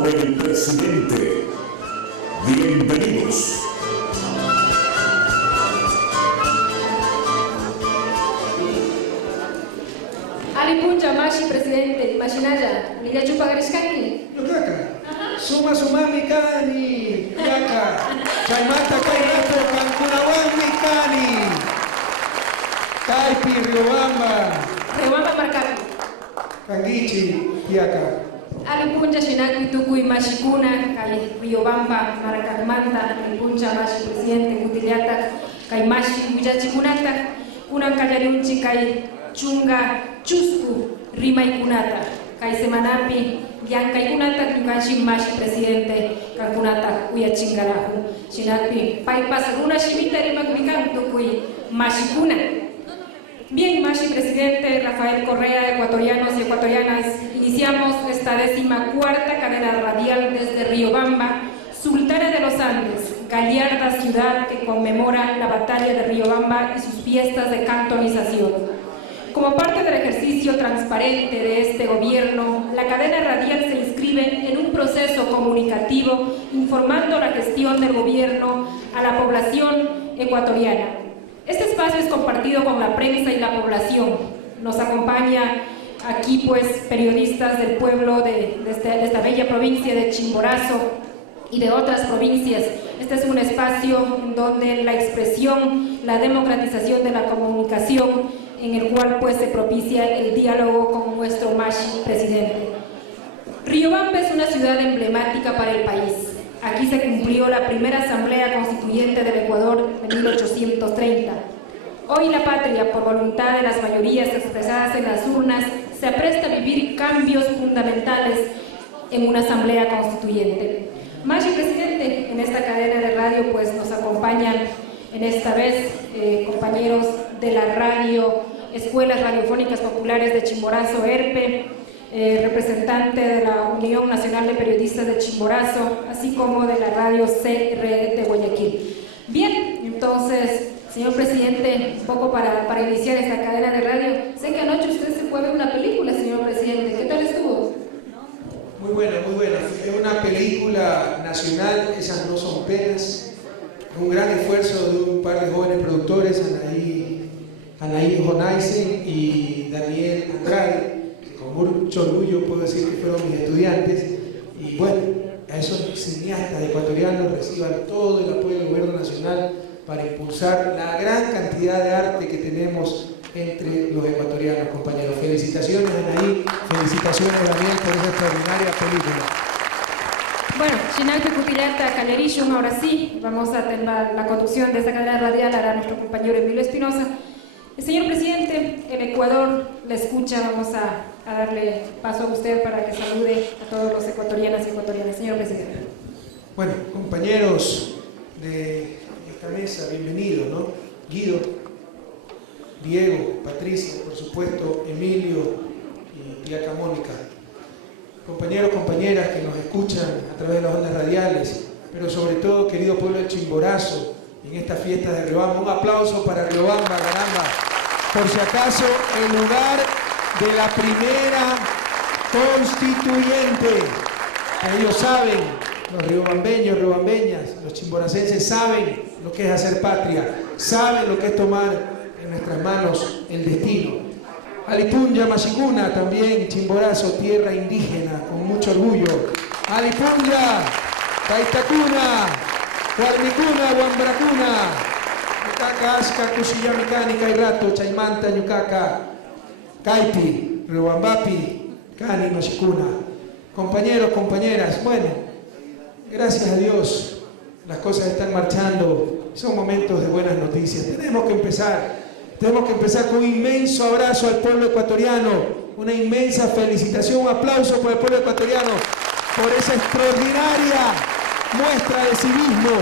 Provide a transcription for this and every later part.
con el presidente. Bienvenidos. Alipuncha Mashi presidente, Mashinaya, Liga Chupa Garishkani. Yukaka, suma sumami kani, yaka, chaymata kairato Cancunawan kani, Caipi, Riobamba, Riobamba Marcapi. Canguichi, yaka. Alipuncha Shinaki Tukui Mashikuna, Kai Riobamba, Maracamanta, Alipuncha Mashi presidente, Cutiliata, Kai Mashi, Villachikunata, Kunan Kayarunchi, Kai Chunga, Chusku, Rima y Kunata, Kai Semanapi, Yanka y Kunata, Kukashi Mashi presidente, Kankunata, Kuya Chingarahu, Shinaki, Paipas, una Shimita, Rima Kumikan, Tukui, Mashikuna. Bien, Mashi presidente, Rafael Correa, ecuatorianos y ecuatorianas, iniciamos esta 14ª cadena radial desde Riobamba, Sultana de los Andes, gallarda ciudad que conmemora la batalla de Riobamba y sus fiestas de cantonización. Como parte del ejercicio transparente de este gobierno, la cadena radial se inscribe en un proceso comunicativo informando la gestión del gobierno a la población ecuatoriana. Este espacio es compartido con la prensa y la población. Nos acompaña aquí pues periodistas del pueblo de esta bella provincia de Chimborazo y de otras provincias. Este es un espacio donde la expresión, la democratización de la comunicación, en el cual pues se propicia el diálogo con nuestro Mashi presidente. Riobamba es una ciudad emblemática para el país. Aquí se cumplió la primera asamblea constituyente del Ecuador de 1830. Hoy la patria, por voluntad de las mayorías expresadas en las urnas, se apresta a vivir cambios fundamentales en una asamblea constituyente. Mashi presidente, en esta cadena de radio pues nos acompañan en esta vez compañeros de la radio, Escuelas Radiofónicas Populares de Chimborazo, ERPE, representante de la Unión Nacional de Periodistas de Chimborazo, así como de la radio CR de Guayaquil. Bien, entonces, señor presidente, un poco para iniciar esta cadena de radio, sé que anoche usted se fue a ver una película, señor presidente, ¿qué tal estuvo? Muy buena, muy buena. Es una película nacional, esas no son penas. Un gran esfuerzo de un par de jóvenes productores, Anaí Jonaisen y Daniel Andrade, que con mucho orgullo puedo decir que fueron mis estudiantes. Y bueno, a esos cineastas ecuatorianos reciban todo el apoyo del gobierno nacional para impulsar la gran cantidad de arte que tenemos entre los ecuatorianos, compañeros. Felicitaciones, Anaí, felicitaciones, Daniel, por esa extraordinaria película. Bueno, Shinaki Cutilata Calerishum, ahora sí, vamos a tener la conducción de esta cadena radial, hará nuestro compañero Emilio Espinosa. Señor presidente, el Ecuador le escucha, vamos a darle paso a usted para que salude a todos los ecuatorianos y ecuatorianas. Señor presidente. Bueno, compañeros de esta mesa, bienvenidos, ¿no? Guido, Diego, Patricia, por supuesto, Emilio y tía Mónica. Compañeros, compañeras que nos escuchan a través de las ondas radiales, pero sobre todo, querido pueblo de Chimborazo, en esta fiesta de Riobamba. Un aplauso para Riobamba, caramba. Por si acaso, el lugar de la primera constituyente. Ellos saben, los riobambeños, riobambeñas, los chimboracenses saben lo que es hacer patria, saben lo que es tomar en nuestras manos el destino. Alipuncha Mashikuna, también Chimborazo, tierra indígena, con mucho orgullo. Alipuncha, Taitacuna, Huarmicuna, Huambracuna, Yucaca, Asca, Cusillamicani, Cairato, Chaimanta, Yucaca, Caipi, Riobambapi, Cani, Mashikuna. Compañeros, compañeras, bueno, gracias a Dios, las cosas están marchando, son momentos de buenas noticias. Tenemos que empezar con un inmenso abrazo al pueblo ecuatoriano, una inmensa felicitación, un aplauso por el pueblo ecuatoriano, por esa extraordinaria muestra de civismo,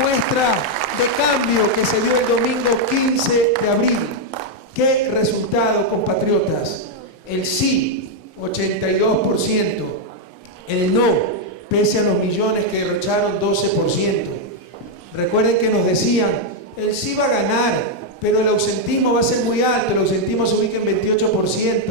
muestra de cambio que se dio el domingo 15 de abril. ¿Qué resultado, compatriotas? El sí, 82%, el no, pese a los millones que derrocharon, 12%. Recuerden que nos decían, el sí va a ganar, pero el ausentismo va a ser muy alto, el ausentismo se ubica en 28%,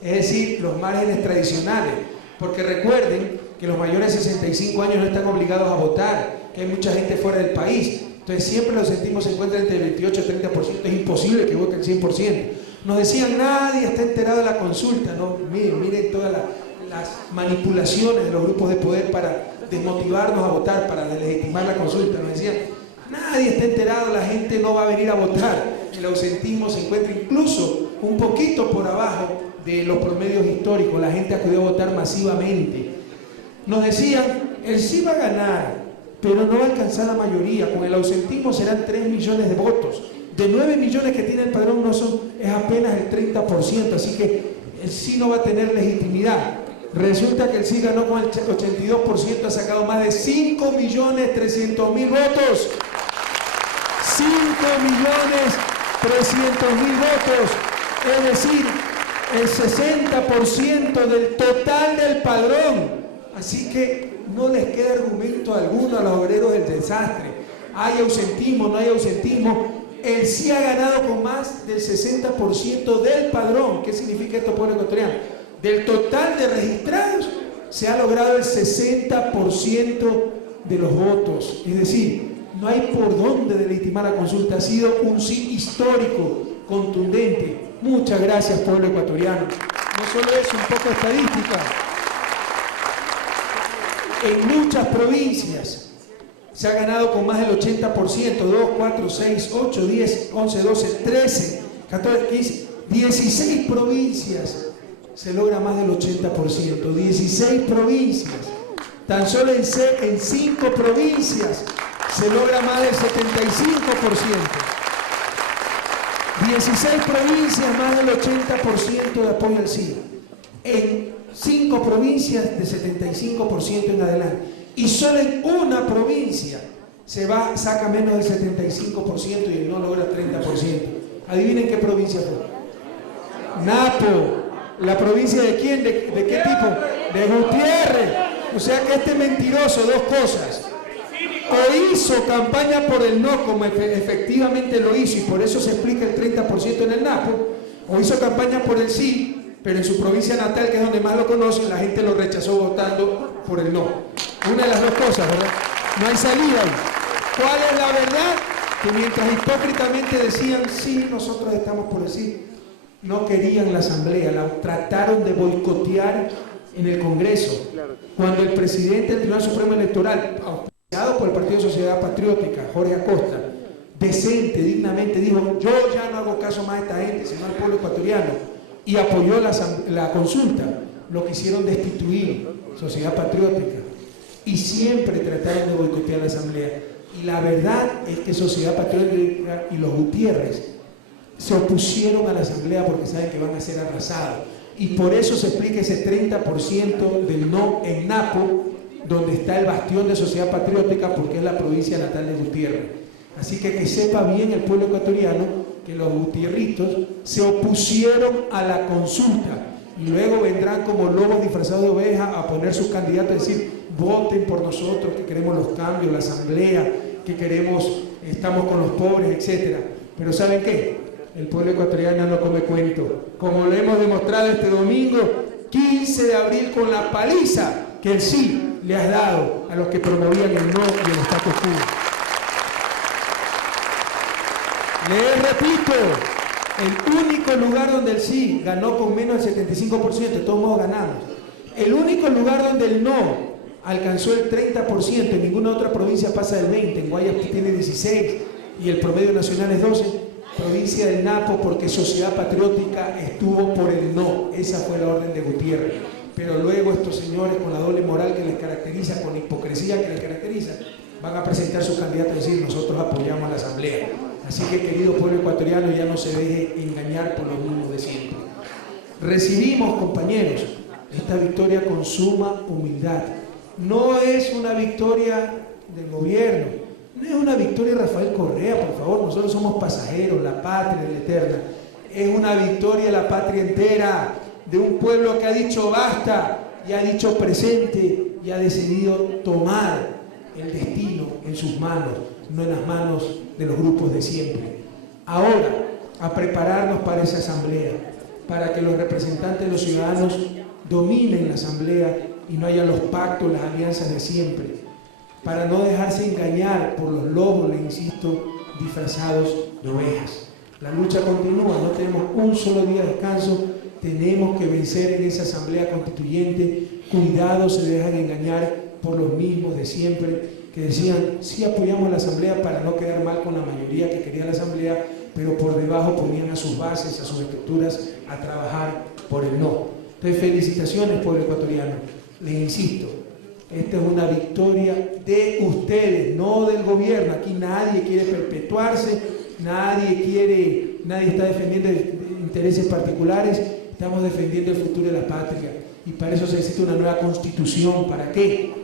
es decir, los márgenes tradicionales. Porque recuerden que los mayores de 65 años no están obligados a votar, que hay mucha gente fuera del país. Entonces siempre los sentimos se encuentran entre el 28 y 30%, es imposible que voten 100%. Nos decían, nadie está enterado de la consulta. No, miren todas las manipulaciones de los grupos de poder para desmotivarnos a votar, para deslegitimar la consulta. Nos decían, nadie está enterado, la gente no va a venir a votar. El ausentismo se encuentra incluso un poquito por abajo de los promedios históricos. La gente acudió a votar masivamente. Nos decían, el sí va a ganar, pero no va a alcanzar la mayoría. Con el ausentismo serán 3 millones de votos. De 9 millones que tiene el padrón es apenas el 30%, así que el sí no va a tener legitimidad. Resulta que el sí ganó con el 82%, ha sacado más de 5.300.000 votos. 5.300.000 votos, es decir, el 60% del total del padrón. Así que no les queda argumento alguno a los obreros del desastre. Hay ausentismo, no hay ausentismo. El sí ha ganado con más del 60% del padrón. ¿Qué significa esto, pueblo ecuatoriano? Del total de registrados se ha logrado el 60% de los votos. Es decir, no hay por dónde delegitimar la consulta. Ha sido un sí histórico, contundente. Muchas gracias, pueblo ecuatoriano. No solo es un poco de estadística. En muchas provincias se ha ganado con más del 80%, 2, 4, 6, 8, 10, 11, 12, 13, 14, 15, 16 provincias se logra más del 80%, 16 provincias. Tan solo en 5 provincias se logra más del 75%. 16 provincias, más del 80% de apoyo al sí. En 5 provincias, de 75% en adelante. Y solo en una provincia saca menos del 75% y no logra 30%. Adivinen qué provincia fue. Napo. ¿La provincia de quién? ¿De qué tipo? De Gutiérrez. O sea que este mentiroso, dos cosas. O hizo campaña por el no, como efectivamente lo hizo, y por eso se explica el 30% en el Napo, o hizo campaña por el sí, pero en su provincia natal, que es donde más lo conocen, la gente lo rechazó votando por el no. Una de las dos cosas, ¿verdad? No hay salida ahí. ¿Cuál es la verdad? Que mientras hipócritamente decían, sí, nosotros estamos por el sí, no querían la asamblea, la trataron de boicotear en el Congreso. Cuando el presidente del Tribunal Supremo Electoral, auspiciado por el Partido Sociedad Patriótica, Jorge Acosta, decente, dignamente dijo, yo ya no hago caso más a esta gente, sino al pueblo ecuatoriano, y apoyó la consulta, lo quisieron destituir, Sociedad Patriótica, y siempre trataron de boicotear la asamblea. Y la verdad es que Sociedad Patriótica y los Gutiérrez se opusieron a la asamblea porque saben que van a ser arrasados. Y por eso se explica ese 30% del no en Napo, donde está el bastión de Sociedad Patriótica, porque es la provincia natal de Gutiérrez. Así que sepa bien el pueblo ecuatoriano que los gutierritos se opusieron a la consulta y luego vendrán como lobos disfrazados de oveja a poner sus candidatos y decir, voten por nosotros, que queremos los cambios, la asamblea, que queremos, estamos con los pobres, etc. Pero ¿saben qué? El pueblo ecuatoriano no come cuento, como lo hemos demostrado este domingo 15 de abril con la paliza que el sí le has dado a los que promovían el no y el status quo. Les repito, el único lugar donde el sí ganó con menos del 75%, de todos modos ganamos. El único lugar donde el no alcanzó el 30%, en ninguna otra provincia pasa del 20%, en Guayas tiene 16% y el promedio nacional es 12%. Provincia del Napo, porque Sociedad Patriótica estuvo por el no. Esa fue la orden de Gutiérrez. Pero luego estos señores, con la doble moral que les caracteriza, con la hipocresía que les caracteriza, van a presentar sus candidatos y decir, nosotros apoyamos a la asamblea. Así que, querido pueblo ecuatoriano, ya no se deje engañar por los mismos de siempre. Recibimos, compañeros, esta victoria con suma humildad. No es una victoria del gobierno, no es una victoria de Rafael Correa, por favor, nosotros somos pasajeros, la patria es la eterna. Es una victoria de la patria entera, de un pueblo que ha dicho basta, y ha dicho presente, y ha decidido tomar el destino en sus manos, no en las manos de los grupos de siempre. Ahora, a prepararnos para esa asamblea, para que los representantes de los ciudadanos dominen la asamblea y no haya los pactos, las alianzas de siempre, para no dejarse engañar por los lobos, le insisto, disfrazados de ovejas. La lucha continúa, no tenemos un solo día de descanso, tenemos que vencer en esa asamblea constituyente. Cuidado, se dejan engañar por los mismos de siempre, que decían, sí apoyamos la asamblea para no quedar mal con la mayoría que quería la asamblea, pero por debajo ponían a sus bases, a sus estructuras, a trabajar por el no. Entonces, felicitaciones, pueblo ecuatoriano. Les insisto, esta es una victoria de ustedes, no del gobierno. Aquí nadie quiere perpetuarse, nadie está defendiendo intereses particulares, estamos defendiendo el futuro de la patria. Y para eso se necesita una nueva constitución. ¿Para qué?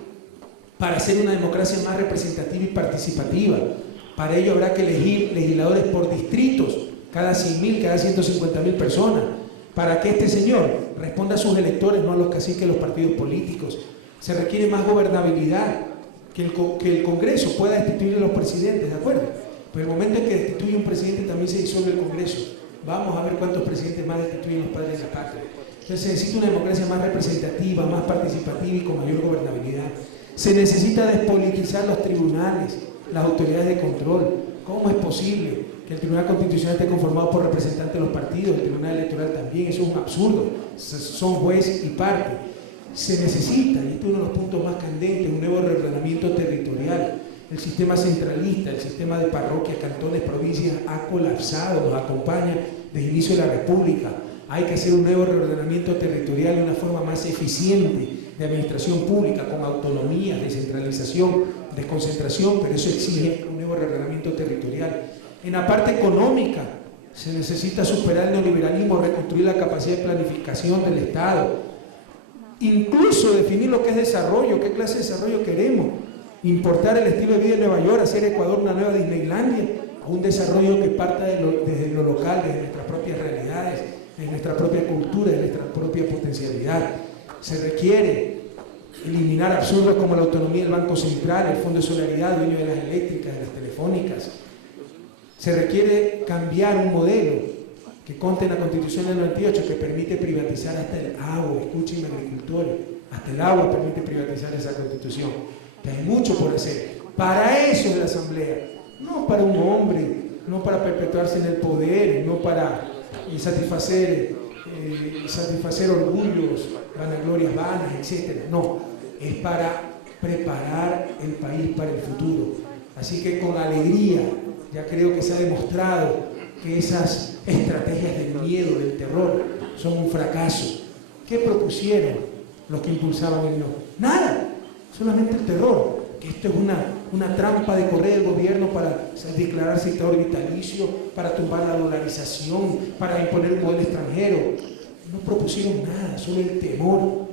Para hacer una democracia más representativa y participativa. Para ello habrá que elegir legisladores por distritos, cada 100.000, cada 150.000 personas, para que este señor responda a sus electores, no a los caciques de los partidos políticos. Se requiere más gobernabilidad, que el Congreso pueda destituir a los presidentes, ¿de acuerdo? Pero el momento en que destituye un presidente también se disuelve el Congreso. Vamos a ver cuántos presidentes más destituyen los padres de la patria. Entonces se necesita una democracia más representativa, más participativa y con mayor gobernabilidad. Se necesita despolitizar los tribunales, las autoridades de control. ¿Cómo es posible que el Tribunal Constitucional esté conformado por representantes de los partidos, el Tribunal Electoral también? Eso es un absurdo. Son juez y parte. Se necesita, y este es uno de los puntos más candentes, un nuevo reordenamiento territorial. El sistema centralista, el sistema de parroquias, cantones, provincias ha colapsado, nos acompaña desde el inicio de la República. Hay que hacer un nuevo reordenamiento territorial de una forma más eficiente de administración pública, con autonomía, descentralización, desconcentración, pero eso exige un nuevo reordenamiento territorial. En la parte económica, se necesita superar el neoliberalismo, reconstruir la capacidad de planificación del Estado, incluso definir lo que es desarrollo, qué clase de desarrollo queremos, importar el estilo de vida de Nueva York, hacer Ecuador una nueva Disneylandia, un desarrollo que parta desde lo local, desde nuestras propias realidades, de nuestra propia cultura, de nuestra propia potencialidad. Se requiere eliminar absurdos como la autonomía del Banco Central, el Fondo de Solidaridad, dueño de las eléctricas, de las telefónicas. Se requiere cambiar un modelo que conste en la Constitución del 98 que permite privatizar hasta el agua. Escuchen, agricultores, hasta el agua permite privatizar esa Constitución. Que hay mucho por hacer. Para eso es la Asamblea, no para un hombre, no para perpetuarse en el poder, no para satisfacer orgullos, vanaglorias vanas, etc. No, es para preparar el país para el futuro. Así que con alegría, ya creo que se ha demostrado que esas estrategias del miedo, del terror, son un fracaso. ¿Qué propusieron los que impulsaban el no? Nada, solamente el terror, que esto es una trampa de correr del gobierno para declarar dictador vitalicio, para tumbar la dolarización, para imponer un modelo extranjero. No propusieron nada, solo el temor.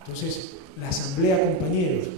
Entonces, la asamblea, compañeros,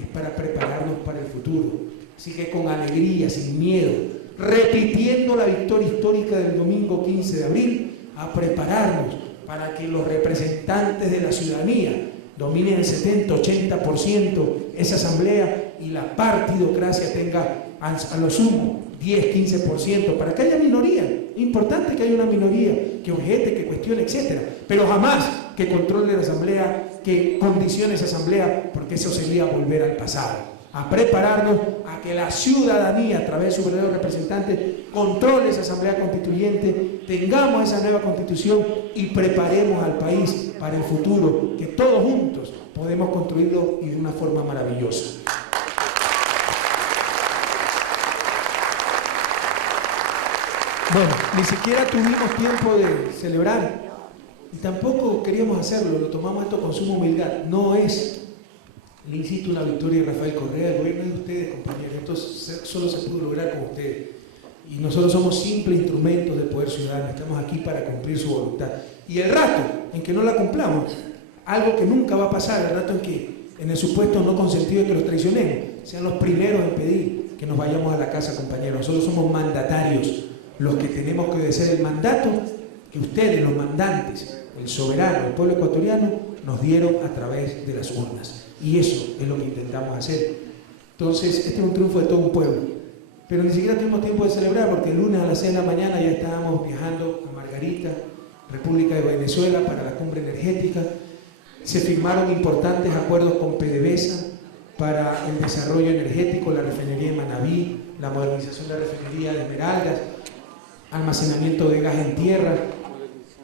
es para prepararnos para el futuro. Así que con alegría, sin miedo, repitiendo la victoria histórica del domingo 15 de abril, a prepararnos para que los representantes de la ciudadanía dominen el 70-80% esa asamblea y la partidocracia tenga a lo sumo 10-15%, para que haya minoría. Es importante que haya una minoría que objete, que cuestione, etc. Pero jamás que controle la asamblea, que condicione esa asamblea, porque eso sería volver al pasado. A prepararnos a que la ciudadanía, a través de su verdadero representante, controle esa asamblea constituyente, tengamos esa nueva constitución y preparemos al país para el futuro, que todos juntos podemos construirlo y de una forma maravillosa. Bueno, ni siquiera tuvimos tiempo de celebrar y tampoco queríamos hacerlo, lo tomamos esto con suma humildad. No es, le insisto, una victoria de Rafael Correa, el gobierno es de ustedes, compañeros, esto solo se pudo lograr con ustedes. Y nosotros somos simples instrumentos del poder ciudadano, estamos aquí para cumplir su voluntad. Y el rato en que no la cumplamos, algo que nunca va a pasar, el rato en que, en el supuesto no consentido de que los traicionemos, sean los primeros en pedir que nos vayamos a la casa, compañeros. Nosotros somos mandatarios, los que tenemos que obedecer el mandato que ustedes, los mandantes, el soberano, el pueblo ecuatoriano, nos dieron a través de las urnas. Y eso es lo que intentamos hacer. Entonces, este es un triunfo de todo un pueblo. Pero ni siquiera tuvimos tiempo de celebrar, porque el lunes a las 6 de la mañana ya estábamos viajando a Margarita, República de Venezuela, para la cumbre energética. Se firmaron importantes acuerdos con PDVSA para el desarrollo energético, la refinería de Manabí, la modernización de la refinería de Esmeraldas, almacenamiento de gas en tierra,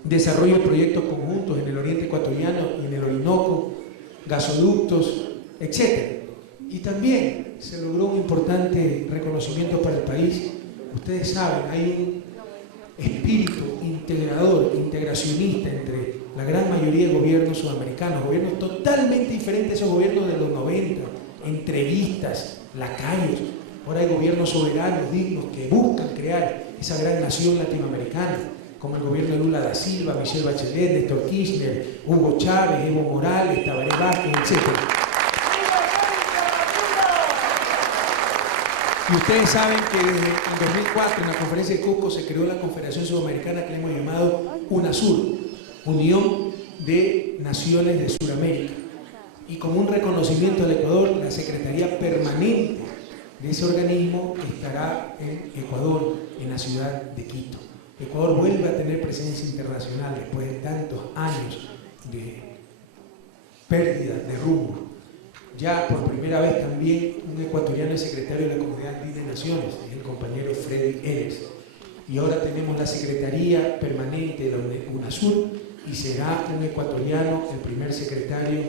desarrollo de proyectos conjuntos en el oriente ecuatoriano y en el Orinoco, gasoductos, etc. Y también se logró un importante reconocimiento para el país. Ustedes saben, hay un espíritu integrador, integracionista entre la gran mayoría de gobiernos sudamericanos, gobiernos totalmente diferentes a esos gobiernos de los 90, entrevistas, lacayos. Ahora hay gobiernos soberanos, dignos, que buscan crear esa gran nación latinoamericana, como el gobierno de Lula da Silva, Michelle Bachelet, Néstor Kirchner, Hugo Chávez, Evo Morales, Tabaré Vázquez, etc. Y ustedes saben que desde el 2004, en la conferencia de Cusco, se creó la Confederación Sudamericana que le hemos llamado UNASUR, Unión de Naciones de Sudamérica. Y como un reconocimiento al Ecuador, la Secretaría Permanente de ese organismo estará en Ecuador, en la ciudad de Quito. Ecuador vuelve a tener presencia internacional después de tantos años de pérdida de rumbo. Ya por primera vez también un ecuatoriano es secretario de la Comunidad Andina de Naciones, el compañero Freddy Eres. Y ahora tenemos la Secretaría Permanente de la UNASUR y será un ecuatoriano el primer secretario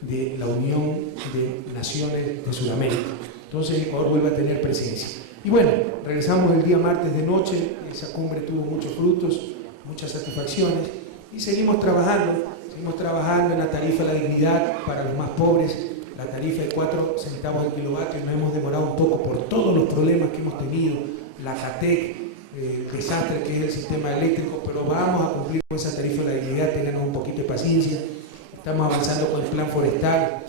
de la Unión de Naciones de Sudamérica. Entonces Ecuador vuelve a tener presencia. Y bueno, regresamos el día martes de noche, esa cumbre tuvo muchos frutos, muchas satisfacciones y seguimos trabajando en la tarifa de la dignidad para los más pobres, la tarifa de 4 centavos el kilovatio. Nos hemos demorado un poco por todos los problemas que hemos tenido, la CATEC, desastre que es el sistema eléctrico, pero vamos a cumplir con esa tarifa de la dignidad, ténganos un poquito de paciencia. Estamos avanzando con el plan forestal,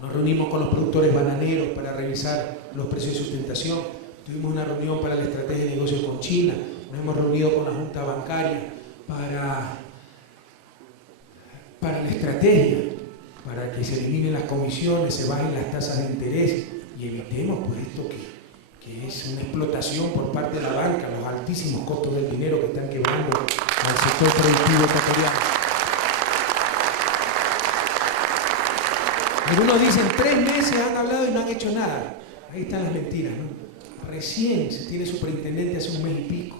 nos reunimos con los productores bananeros para revisar los precios de sustentación, tuvimos una reunión para la estrategia de negocios con China, nos hemos reunido con la Junta Bancaria para la estrategia, para que se eliminen las comisiones, se bajen las tasas de interés y evitemos pues esto que es una explotación por parte de la banca, los altísimos costos del dinero que están quebrando al sector productivo ecuatoriano. Algunos dicen 3 meses han hablado y no han hecho nada. Ahí están las mentiras, ¿no? Recién se tiene superintendente hace un mes y pico.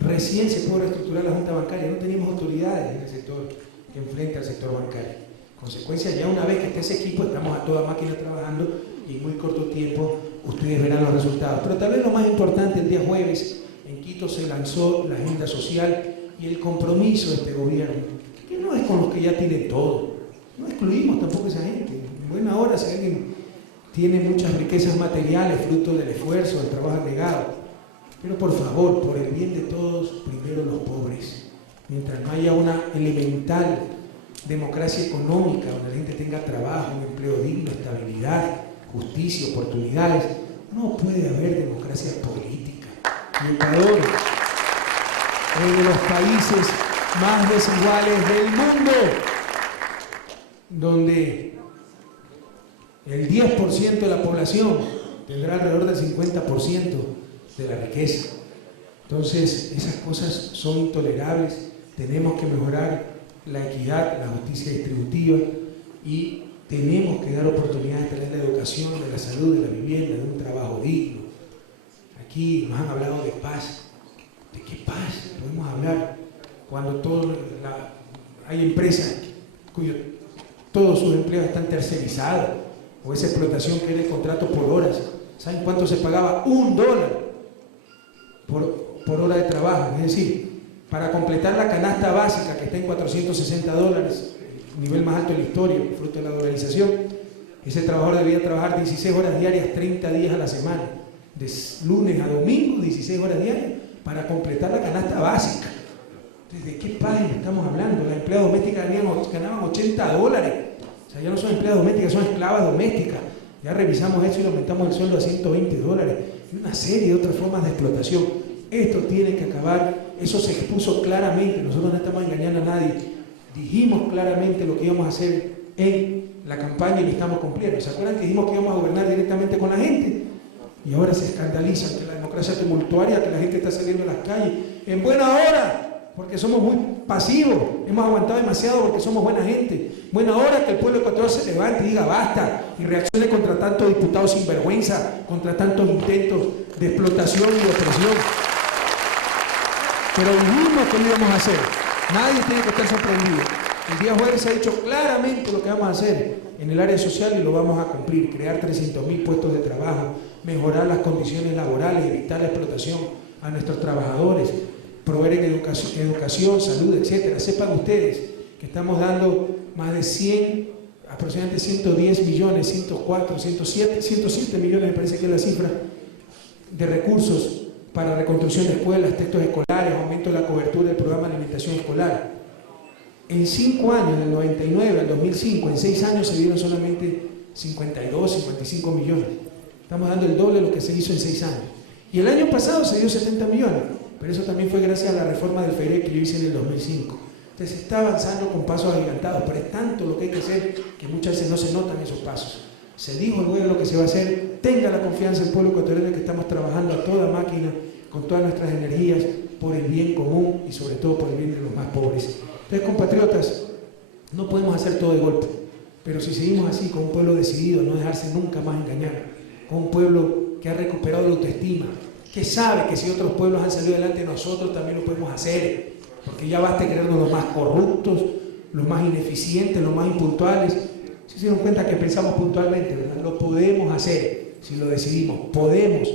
Recién se puede reestructurar la Junta Bancaria. No tenemos autoridades en el sector que enfrenta al sector bancario. Consecuencia, ya una vez que esté ese equipo, estamos a toda máquina trabajando y en muy corto tiempo ustedes verán los resultados. Pero tal vez lo más importante, el día jueves en Quito se lanzó la agenda social y el compromiso de este gobierno, que no es con los que ya tienen todo. No excluimos tampoco a esa gente. En buena hora, si alguien tiene muchas riquezas materiales, fruto del esfuerzo, del trabajo negado. Pero por favor, por el bien de todos, primero los pobres. Mientras no haya una elemental democracia económica, donde la gente tenga trabajo, un empleo digno, estabilidad, justicia, oportunidades, no puede haber democracia política. Y Ecuador es uno de los países más desiguales del mundo, donde el 10% de la población tendrá alrededor del 50% de la riqueza. Entonces, esas cosas son intolerables. Tenemos que mejorar la equidad, la justicia distributiva y tenemos que dar oportunidades de tener la educación, de la salud, de la vivienda, de un trabajo digno. Aquí nos han hablado de paz. ¿De qué paz podemos hablar cuando hay empresas todos sus empleados están tercerizados, o esa explotación que era el contrato por horas? ¿Saben cuánto se pagaba? $1 por hora de trabajo. Es decir, para completar la canasta básica que está en $460, el nivel más alto de la historia, fruto de la dolarización, ese trabajador debía trabajar 16 horas diarias, 30 días a la semana, de lunes a domingo, 16 horas diarias, para completar la canasta básica. Entonces, ¿de qué página estamos hablando? Las empleadas domésticas ganaban $80. O sea, ya no son empleadas domésticas, son esclavas domésticas. Ya revisamos eso y le aumentamos el sueldo a $120. Y una serie de otras formas de explotación. Esto tiene que acabar. Eso se expuso claramente. Nosotros no estamos engañando a nadie. Dijimos claramente lo que íbamos a hacer en la campaña y lo estamos cumpliendo. ¿Se acuerdan que dijimos que íbamos a gobernar directamente con la gente? Y ahora se escandalizan que la democracia tumultuaria, que la gente está saliendo a las calles en buena hora. porque somos muy pasivos, hemos aguantado demasiado porque somos buena gente. Buena hora que el pueblo ecuatoriano se levante y diga basta y reaccione contra tantos diputados sinvergüenza, contra tantos intentos de explotación y de opresión. Pero dijimos que lo íbamos a hacer. Nadie tiene que estar sorprendido. El día jueves se ha dicho claramente lo que vamos a hacer en el área social y lo vamos a cumplir. Crear 300.000 puestos de trabajo, mejorar las condiciones laborales, evitar la explotación a nuestros trabajadores, proveer en educación, salud, etcétera. Sepan ustedes que estamos dando más de 100, aproximadamente 110 millones, 104, 107 millones, me parece que es la cifra, de recursos para reconstrucción de escuelas, textos escolares, aumento de la cobertura del programa de alimentación escolar. En 5 años, del 99 al 2005, en 6 años se dieron solamente 52, 55 millones. Estamos dando el doble de lo que se hizo en 6 años. Y el año pasado se dio 70 millones, pero eso también fue gracias a la reforma del FEIRE que yo hice en el 2005. Entonces se está avanzando con pasos agigantados, pero es tanto lo que hay que hacer que muchas veces no se notan esos pasos. Se dijo el gobierno lo que se va a hacer, tenga la confianza del pueblo ecuatoriano que estamos trabajando a toda máquina, con todas nuestras energías, por el bien común y sobre todo por el bien de los más pobres. Entonces, compatriotas, no podemos hacer todo de golpe, pero si seguimos así, con un pueblo decidido a no dejarse nunca más engañar, con un pueblo que ha recuperado la autoestima, que sabe que si otros pueblos han salido adelante, nosotros también lo podemos hacer, porque ya basta de creernos los más corruptos, los más ineficientes, los más impuntuales. Si se dieron cuenta que pensamos puntualmente, ¿verdad? Lo podemos hacer si lo decidimos, podemos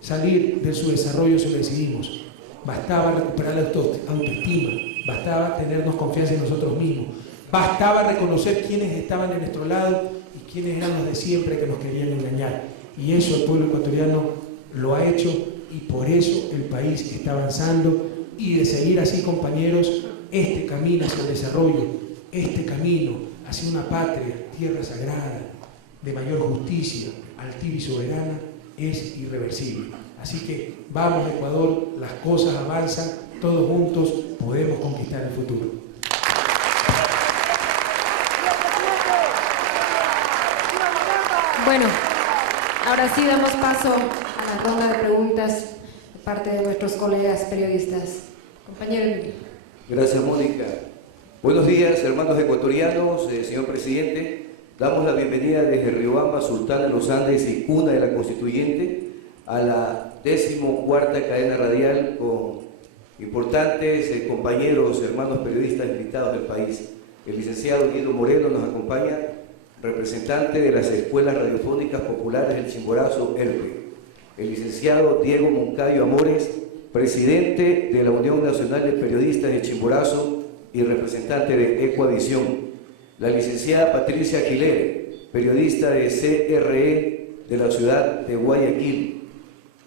salir del subdesarrollo si lo decidimos. Bastaba recuperar la autoestima, bastaba tenernos confianza en nosotros mismos, bastaba reconocer quiénes estaban de nuestro lado y quiénes eran los de siempre que nos querían engañar. Y eso el pueblo ecuatoriano lo ha hecho y por eso el país está avanzando. Y de seguir así, compañeros, este camino hacia el desarrollo, este camino hacia una patria, tierra sagrada, de mayor justicia, altiva y soberana, es irreversible. Así que vamos Ecuador, las cosas avanzan, todos juntos podemos conquistar el futuro. Bueno, ahora sí damos paso a la ronda de preguntas de parte de nuestros colegas periodistas. Compañero Emilio. Gracias, Mónica. Buenos días, hermanos ecuatorianos, señor presidente. Damos la bienvenida desde Riobamba, Sultana de los Andes y cuna de la Constituyente, a la 14ª cadena radial con importantes compañeros, hermanos periodistas invitados del país. El licenciado Guido Moreno nos acompaña, representante de las Escuelas Radiofónicas Populares del Chimborazo, ERPE. El licenciado Diego Moncayo Amores, presidente de la Unión Nacional de Periodistas de Chimborazo y representante de Ecuavisión. La licenciada Patricia Aguilera, periodista de CRE de la ciudad de Guayaquil.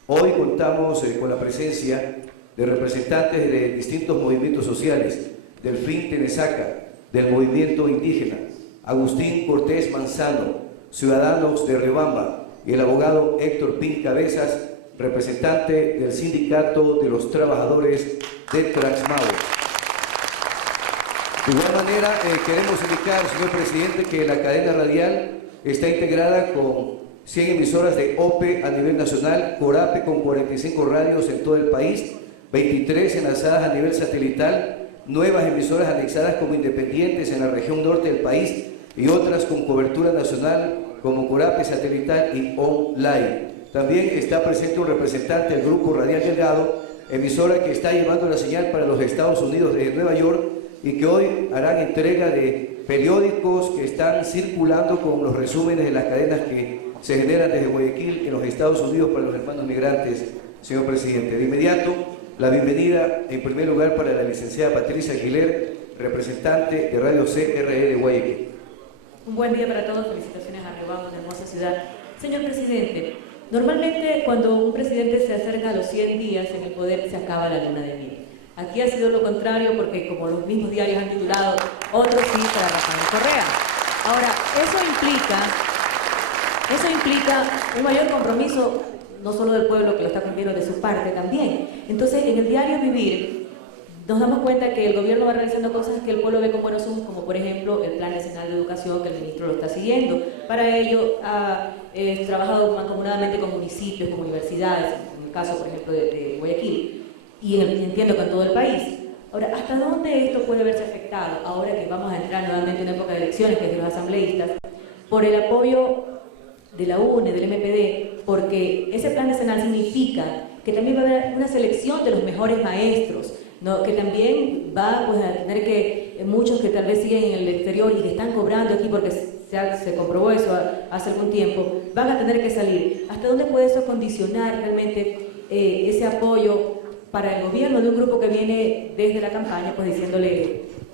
Hoy contamos con la presencia de representantes de distintos movimientos sociales, del FIN Tenesaca, del movimiento indígena, Agustín Cortés Manzano, ciudadanos de Riobamba, y el abogado Héctor Pin Cabezas, representante del Sindicato de los Trabajadores de Transmao. De igual manera, queremos indicar, señor presidente, que la cadena radial está integrada con 100 emisoras de OPE a nivel nacional, CORAPE con 45 radios en todo el país, 23 enlazadas a nivel satelital, nuevas emisoras anexadas como independientes en la región norte del país y otras con cobertura nacional como CORAPE satelital y online. También está presente un representante del Grupo Radial Delgado, emisora que está llevando la señal para los Estados Unidos desde Nueva York y que hoy harán entrega de periódicos que están circulando con los resúmenes de las cadenas que se generan desde Guayaquil en los Estados Unidos para los hermanos migrantes, señor presidente. De inmediato, la bienvenida en primer lugar para la licenciada Patricia Aguilera, representante de Radio CRE de Guayaquil. Un buen día para todos, felicitaciones a Riobamba, una hermosa ciudad. Señor presidente, normalmente cuando un presidente se acerca a los 100 días en el poder se acaba la luna de miel. Aquí ha sido lo contrario porque como los mismos diarios han titulado, otros sí para Rafael Correa. Ahora, eso implica un mayor compromiso no solo del pueblo que lo está cumpliendo, de su parte también. Entonces, en el diario Vivir, nos damos cuenta que el gobierno va realizando cosas que el pueblo ve con buenos ojos, como por ejemplo el Plan Nacional de Educación, que el ministro lo está siguiendo. Para ello ha trabajado mancomunadamente con municipios, con universidades, en el caso por ejemplo de Guayaquil, y entiendo que en todo el país. Ahora, ¿hasta dónde esto puede verse afectado ahora que vamos a entrar nuevamente en una época de elecciones, que es de los asambleístas, por el apoyo de la UNE, del MPD, porque ese plan decenal significa que también va a haber una selección de los mejores maestros, ¿no? Que también va pues, a tener que, muchos que tal vez siguen en el exterior y que están cobrando aquí porque se comprobó eso hace algún tiempo, van a tener que salir. ¿Hasta dónde puede eso condicionar realmente ese apoyo para el gobierno de un grupo que viene desde la campaña, pues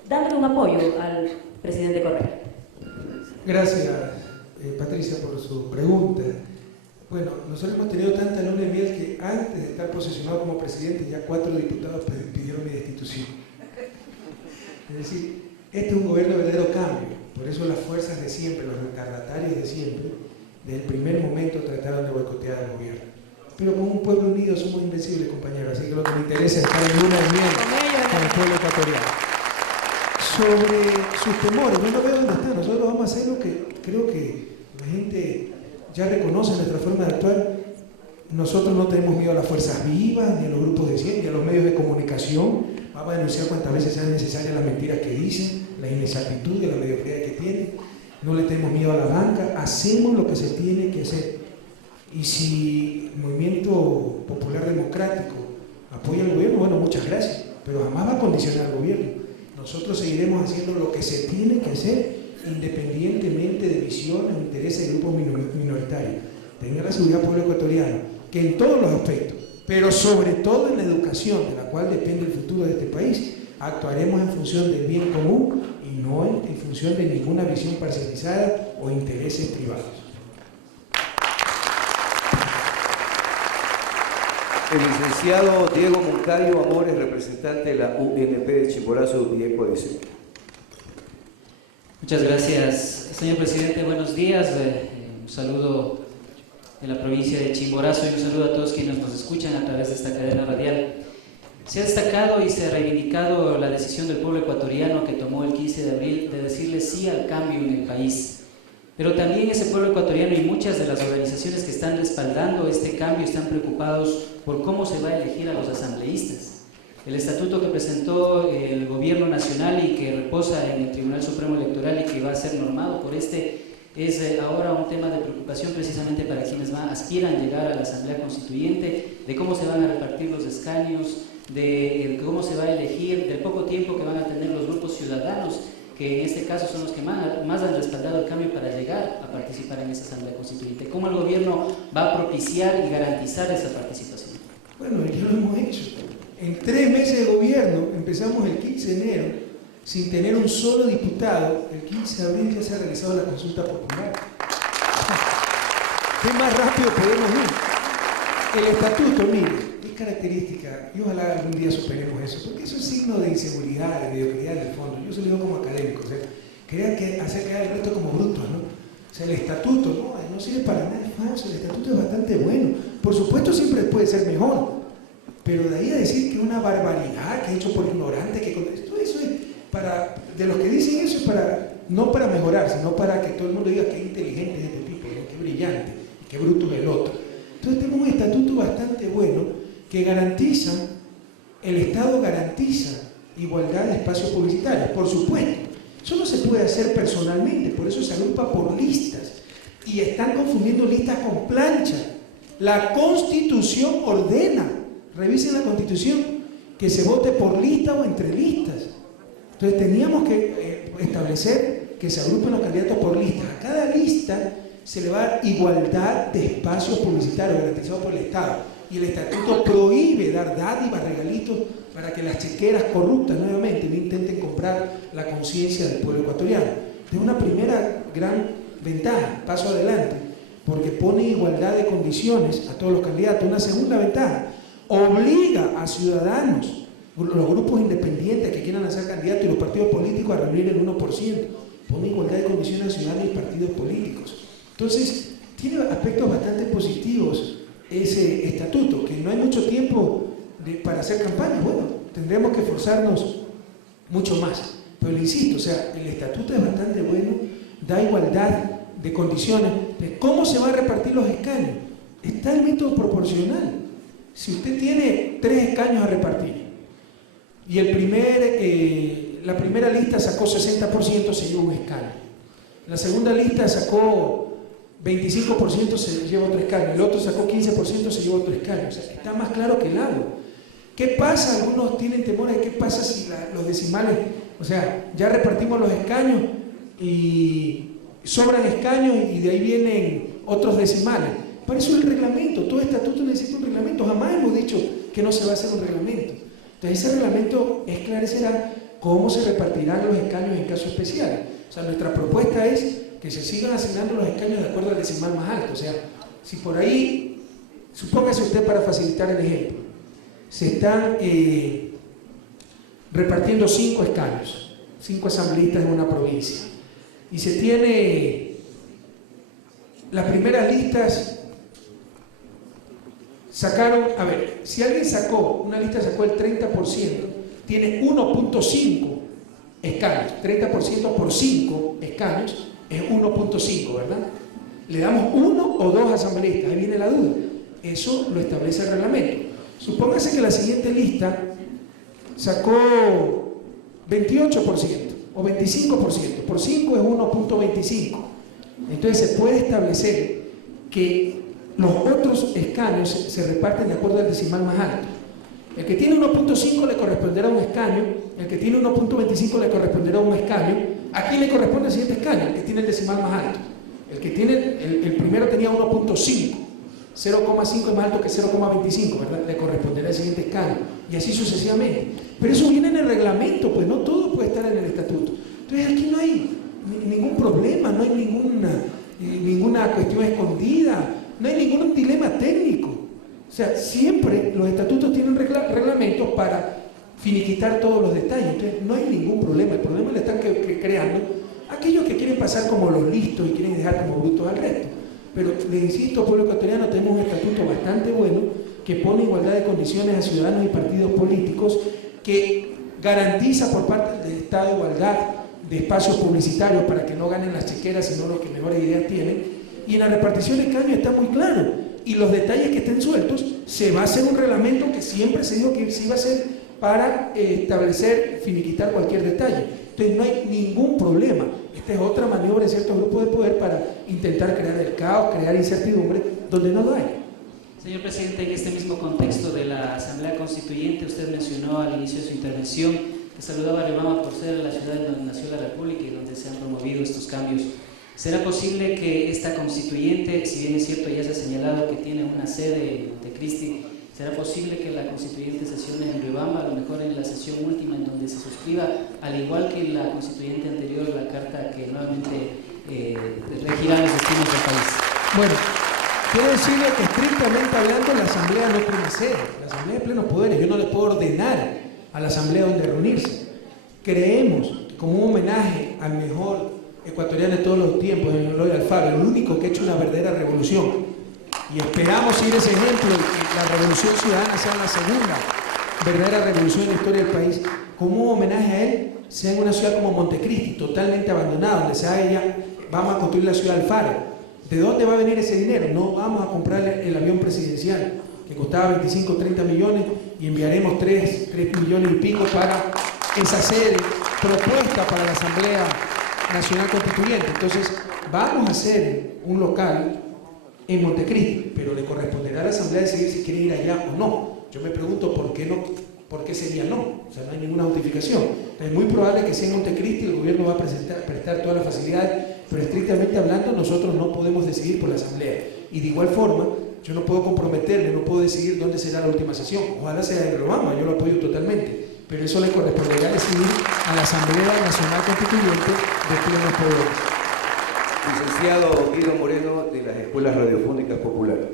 dándole un apoyo al presidente Correa? Gracias, Patricia, por su pregunta. Bueno, nosotros hemos tenido tanta luna de miel que antes de estar posesionado como presidente ya 4 diputados pidieron mi destitución. Es decir, este es un gobierno de verdadero cambio. Por eso las fuerzas de siempre, los retardatarios de siempre, desde el primer momento trataron de boicotear al gobierno. Pero con un pueblo unido somos invencibles, compañeros. Así que lo que me interesa es estar en luna de miel con el pueblo ecuatoriano. Sobre sus temores, yo no veo dónde están. Nosotros vamos a hacer lo que creo que la gente ya reconoce nuestra forma de actuar. Nosotros no tenemos miedo a las fuerzas vivas, ni a los grupos de ciencia, ni a los medios de comunicación. Vamos a denunciar cuantas veces sean necesarias las mentiras que dicen, la inexactitud y la mediocridad que tienen. No le tenemos miedo a la banca, hacemos lo que se tiene que hacer. Y si el Movimiento Popular Democrático apoya al gobierno, bueno, muchas gracias, pero jamás va a condicionar al gobierno. Nosotros seguiremos haciendo lo que se tiene que hacer, independientemente de visiones o intereses de grupos minoritarios. Tenga la seguridad pueblo ecuatoriano, que en todos los aspectos, pero sobre todo en la educación, de la cual depende el futuro de este país, actuaremos en función del bien común y no en función de ninguna visión parcializada o intereses privados. El licenciado Diego Moncayo Amores, representante de la UNP de Chimborazo y ECODC. Muchas gracias, señor presidente. Buenos días. Un saludo de la provincia de Chimborazo y un saludo a todos quienes nos escuchan a través de esta cadena radial. Se ha destacado y se ha reivindicado la decisión del pueblo ecuatoriano que tomó el 15 de abril de decirle sí al cambio en el país. Pero también ese pueblo ecuatoriano y muchas de las organizaciones que están respaldando este cambio están preocupados por cómo se va a elegir a los asambleístas. El estatuto que presentó el gobierno nacional y que reposa en el Tribunal Supremo Electoral y que va a ser normado por este es ahora un tema de preocupación precisamente para quienes aspiran llegar a la Asamblea Constituyente, de cómo se van a repartir los escaños, de cómo se va a elegir, del poco tiempo que van a tener los grupos ciudadanos, que en este caso son los que más han respaldado el cambio para llegar a participar en esa Asamblea Constituyente. ¿Cómo el gobierno va a propiciar y garantizar esa participación? Bueno, ya lo hemos hecho. En 3 meses de gobierno, empezamos el 15 de enero, sin tener un solo diputado. El 15 de abril ya se ha realizado la consulta popular. ¿Qué más rápido podemos ir? El estatuto, mire, es característica, y ojalá algún día superemos eso, porque eso es signo de inseguridad, de mediocridad del fondo. Yo se lo digo como académico, o sea, querían hacer quedar el resto como brutos, ¿no? O sea, el estatuto no sirve para nada, es falso, el estatuto es bastante bueno. Por supuesto siempre puede ser mejor, pero de ahí a decir que una barbaridad, que es hecho por ignorantes, eso es para, de los que dicen eso es para, no para mejorar, sino para que todo el mundo diga qué inteligente es este tipo, ¿no? Qué brillante, qué bruto es el otro. Entonces tenemos un estatuto bastante bueno que garantiza, el Estado garantiza igualdad de espacios publicitarios, por supuesto. Eso no se puede hacer personalmente, por eso se agrupa por listas. Y están confundiendo listas con plancha. La Constitución ordena, revisen la Constitución, que se vote por lista o entre listas. Entonces teníamos que establecer que se agrupen los candidatos por listas. A cada lista se le va a dar igualdad de espacios publicitarios garantizados por el Estado. Y el estatuto prohíbe dar dádivas, regalitos, para que las chequeras corruptas nuevamente no intenten comprar la conciencia del pueblo ecuatoriano. Es una primera gran ventaja, paso adelante, porque pone igualdad de condiciones a todos los candidatos. Una segunda ventaja, obliga a ciudadanos, los grupos independientes que quieran hacer candidatos y los partidos políticos a reunir el 1%. Pone igualdad de condiciones a ciudadanos y partidos políticos. Entonces, tiene aspectos bastante positivos ese estatuto, que no hay mucho tiempo para hacer campaña. Bueno, tendremos que esforzarnos mucho más. Pero le insisto, o sea, el estatuto es bastante bueno, da igualdad de condiciones. ¿Cómo se van a repartir los escaños? Está el método proporcional. Si usted tiene 3 escaños a repartir y la primera lista sacó 60%, se lleva un escaño. La segunda lista sacó 25%, se lleva otro escaño. El otro sacó 15%, se lleva otro escaño. O sea, está más claro que el agua. ¿Qué pasa? Algunos tienen temor de qué pasa si los decimales, o sea, ya repartimos los escaños y sobran escaños y de ahí vienen otros decimales. Para eso es el reglamento. Todo estatuto necesita un reglamento. Jamás hemos dicho que no se va a hacer un reglamento. Entonces ese reglamento esclarecerá cómo se repartirán los escaños en caso especial. O sea, nuestra propuesta es que se sigan asignando los escaños de acuerdo al decimal más alto. O sea, si por ahí, supóngase usted para facilitar el ejemplo, se están repartiendo 5 escaños, 5 asambleístas en una provincia, y se tiene las primeras listas. Sacaron, a ver, si alguien sacó, una lista sacó el 30%, tiene 1.5 escaños, 30% por 5 escaños es 1.5, ¿verdad? Le damos 1 o 2 asambleístas, ahí viene la duda. Eso lo establece el reglamento. Supóngase que la siguiente lista sacó 28% o 25%, por 5 es 1.25. Entonces se puede establecer que los otros escaños se reparten de acuerdo al decimal más alto. El que tiene 1.5 le corresponderá un escaño, el que tiene 1.25 le corresponderá un escaño. ¿A quién le corresponde el siguiente escaño? El que tiene el decimal más alto. El que tiene, el primero tenía 1.5, 0,5 es más alto que 0,25, ¿verdad? Le corresponderá el siguiente escaño, y así sucesivamente. Pero eso viene en el reglamento, pues no todo puede estar en el estatuto. Entonces aquí no hay ningún problema, no hay ninguna cuestión escondida, no hay ningún dilema técnico. O sea, siempre los estatutos tienen reglamentos para finiquitar todos los detalles. Entonces no hay ningún problema. El problema lo están creando aquellos que quieren pasar como los listos y quieren dejar como brutos al resto. Pero les insisto, pueblo ecuatoriano, tenemos un estatuto bastante bueno que pone igualdad de condiciones a ciudadanos y partidos políticos, que garantiza por parte del Estado igualdad de espacios publicitarios para que no ganen las chequeras, sino los que mejores ideas tienen. Y en la repartición de escaños está muy claro. Y los detalles que estén sueltos, se va a hacer un reglamento que siempre se dijo que se iba a hacer para establecer, finiquitar cualquier detalle. Entonces no hay ningún problema. Esta es otra maniobra de ciertos grupos de poder para intentar crear el caos, crear incertidumbre donde no lo hay. Señor presidente, en este mismo contexto de la Asamblea Constituyente, usted mencionó al inicio de su intervención que saludaba a Riobamba por ser la ciudad donde nació la República y donde se han promovido estos cambios. ¿Será posible que esta constituyente, si bien es cierto ya se ha señalado que tiene una sede en Montecristi, será posible que la constituyente sesione en Riobamba, a lo mejor en la sesión última, en donde se suscriba, al igual que la constituyente anterior, la carta que nuevamente regirá los destinos del país? Bueno, quiero decirle que estrictamente hablando la Asamblea no tiene sede, la Asamblea de plenos poderes. Yo no le puedo ordenar a la Asamblea donde reunirse. Creemos que como un homenaje al mejor ecuatoriano de todos los tiempos, el Eloy Alfaro, el único que ha hecho una verdadera revolución, y esperamos seguir ese ejemplo y que la revolución ciudadana sea la segunda verdadera revolución en la historia del país. Como un homenaje a él, sea en una ciudad como Montecristi, totalmente abandonada, donde se haga ya, vamos a construir la ciudad Alfaro. ¿De dónde va a venir ese dinero? No vamos a comprar el avión presidencial, que costaba 25 o 30 millones, y enviaremos 3 millones y pico para esa sede propuesta para la Asamblea Nacional Constituyente. Entonces, vamos a hacer un local en Montecristi, pero le corresponderá a la Asamblea decidir si quiere ir allá o no. Yo me pregunto por qué no, por qué sería no. O sea, no hay ninguna justificación. Es muy probable que sea en Montecristi, el gobierno va a prestar todas las facilidades, pero estrictamente hablando nosotros no podemos decidir por la Asamblea. Y de igual forma, yo no puedo comprometerme, no puedo decidir dónde será la última sesión. Ojalá sea en Riobamba, yo lo apoyo totalmente. Pero eso le corresponderá decidir a la Asamblea Nacional Constituyente de plenos poderes. Licenciado Guido Moreno, de las Escuelas Radiofónicas Populares.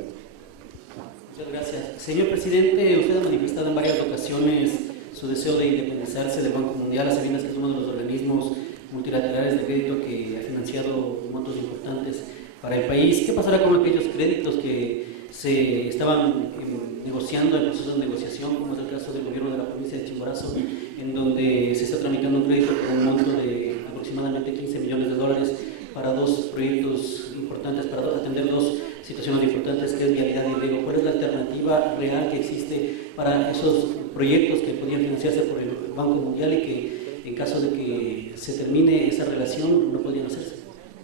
Muchas gracias. Señor presidente, usted ha manifestado en varias ocasiones su deseo de independizarse del Banco Mundial, a sabiendas que es uno de los organismos multilaterales de crédito que ha financiado montos importantes para el país. ¿Qué pasará con aquellos créditos que se estaban negociando, en proceso de negociación, como es el caso del gobierno de la provincia de Chimborazo, en donde se está tramitando un crédito con un monto de aproximadamente 15 millones de dólares para 2 proyectos importantes, para atender 2 situaciones importantes, que es vialidad y riego? ¿Cuál es la alternativa real que existe para esos proyectos que podían financiarse por el Banco Mundial y que en caso de que se termine esa relación no podrían hacerse.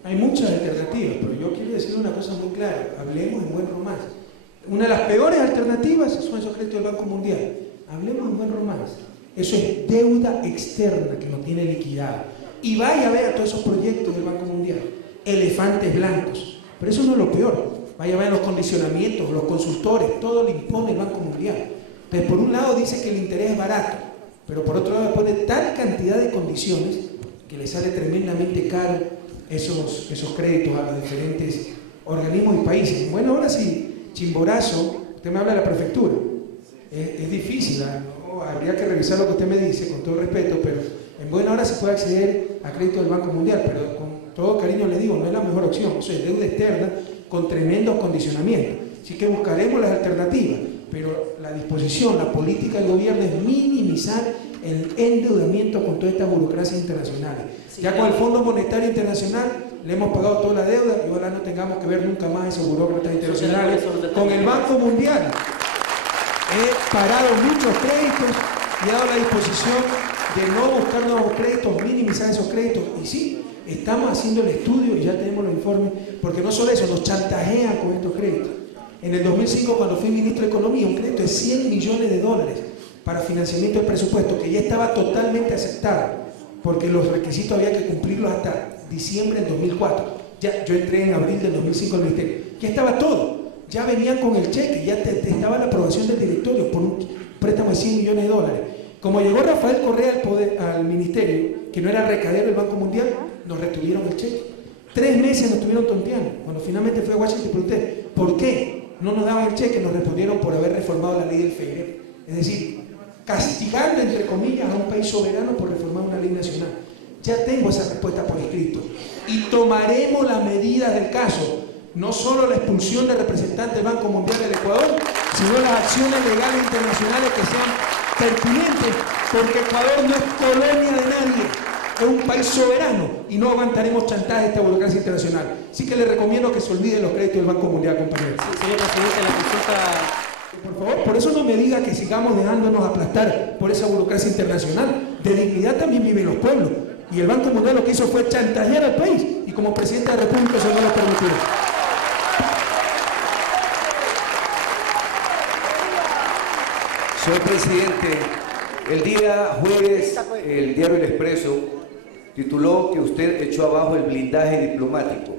Hay muchas alternativas, pero yo quiero decir una cosa muy clara, hablemos en buen romance. Una de las peores alternativas son esos créditos del Banco Mundial. Hablemos en buen romance. Eso es deuda externa que no tiene liquidado. Y vaya a ver a todos esos proyectos del Banco Mundial, elefantes blancos. Pero eso no es lo peor. Vaya a ver los condicionamientos, los consultores, todo le impone el Banco Mundial. Entonces, por un lado dice que el interés es barato, pero por otro lado le pone tal cantidad de condiciones que le sale tremendamente caro esos créditos a los diferentes organismos y países. Bueno, ahora sí, Chimborazo, usted me habla de la prefectura. Es difícil, ¿no? Habría que revisar lo que usted me dice, con todo respeto, pero en buena hora se puede acceder a crédito del Banco Mundial, pero con todo cariño le digo, no es la mejor opción. O sea, es deuda externa con tremendos condicionamientos. Así que buscaremos las alternativas, pero la disposición, la política del gobierno es minimizar el endeudamiento con todas estas burocracias internacionales. Ya con el Fondo Monetario Internacional le hemos pagado toda la deuda y ojalá no tengamos que ver nunca más esos burócratas internacionales. Con el Banco Mundial he parado muchos créditos y he dado la disposición de no buscar nuevos créditos, minimizar esos créditos. Y sí, estamos haciendo el estudio y ya tenemos los informes, porque no solo eso, nos chantajean con estos créditos. En el 2005, cuando fui ministro de Economía, un crédito de $100 millones para financiamiento del presupuesto, que ya estaba totalmente aceptado, porque los requisitos había que cumplirlos hasta diciembre del 2004. Ya, yo entré en abril del 2005 al ministerio. Ya estaba todo. Ya venían con el cheque, ya estaba la aprobación del directorio por un préstamo de $100 millones. Como llegó Rafael Correa al ministerio, que no era recadero del Banco Mundial, nos retuvieron el cheque. 3 meses nos estuvieron tonteando. Cuando finalmente fue a Washington, pregunté, ¿por qué no nos daban el cheque? Nos respondieron por haber reformado la ley del FEIREP. Es decir, castigando, entre comillas, a un país soberano por reformar una ley nacional. Ya tengo esa respuesta por escrito. Y tomaremos las medidas del caso. No solo la expulsión del representante del Banco Mundial del Ecuador, sino las acciones legales internacionales que sean pertinentes, porque Ecuador no es colonia de nadie, es un país soberano y no aguantaremos chantaje de esta burocracia internacional. Así que les recomiendo que se olviden los créditos del Banco Mundial, compañeros. Sí, señor presidente, la consulta... Por favor, por eso no me diga que sigamos dejándonos aplastar por esa burocracia internacional. De dignidad también viven los pueblos. Y el Banco Mundial lo que hizo fue chantajear al país, y como presidente de la República se no lo permitió. Señor presidente, el día jueves el diario El Expreso tituló que usted echó abajo el blindaje diplomático.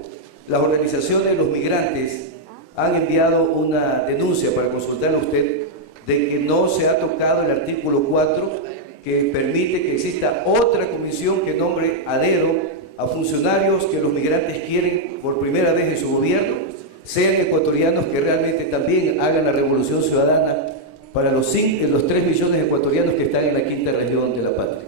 Las organizaciones de los migrantes han enviado una denuncia para consultarle a usted de que no se ha tocado el artículo 4 que permite que exista otra comisión que nombre a dedo a funcionarios que los migrantes quieren por primera vez en su gobierno, sean ecuatorianos que realmente también hagan la revolución ciudadana para los 3 millones de ecuatorianos que están en la quinta región de la patria.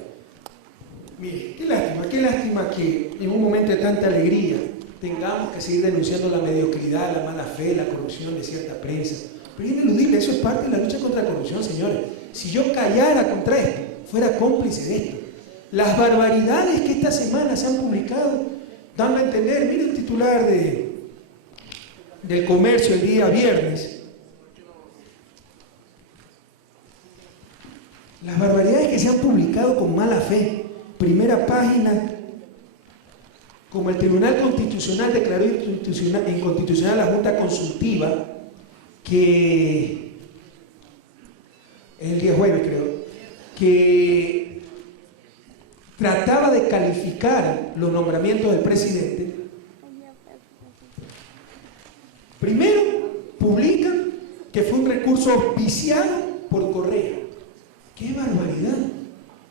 Mire, qué lástima que en un momento de tanta alegría tengamos que seguir denunciando la mediocridad, la mala fe, la corrupción de cierta prensa. Pero es ineludible, eso es parte de la lucha contra la corrupción, señores. Si yo callara contra esto, fuera cómplice de esto. Las barbaridades que esta semana se han publicado dan a entender, mire el titular del Comercio el día viernes. Las barbaridades que se han publicado con mala fe. Primera página, como el Tribunal Constitucional declaró inconstitucional la Junta Consultiva, que el día jueves creo, que trataba de calificar los nombramientos del presidente. Primero, publican que fue un recurso auspiciado por Correa. ¡Qué barbaridad!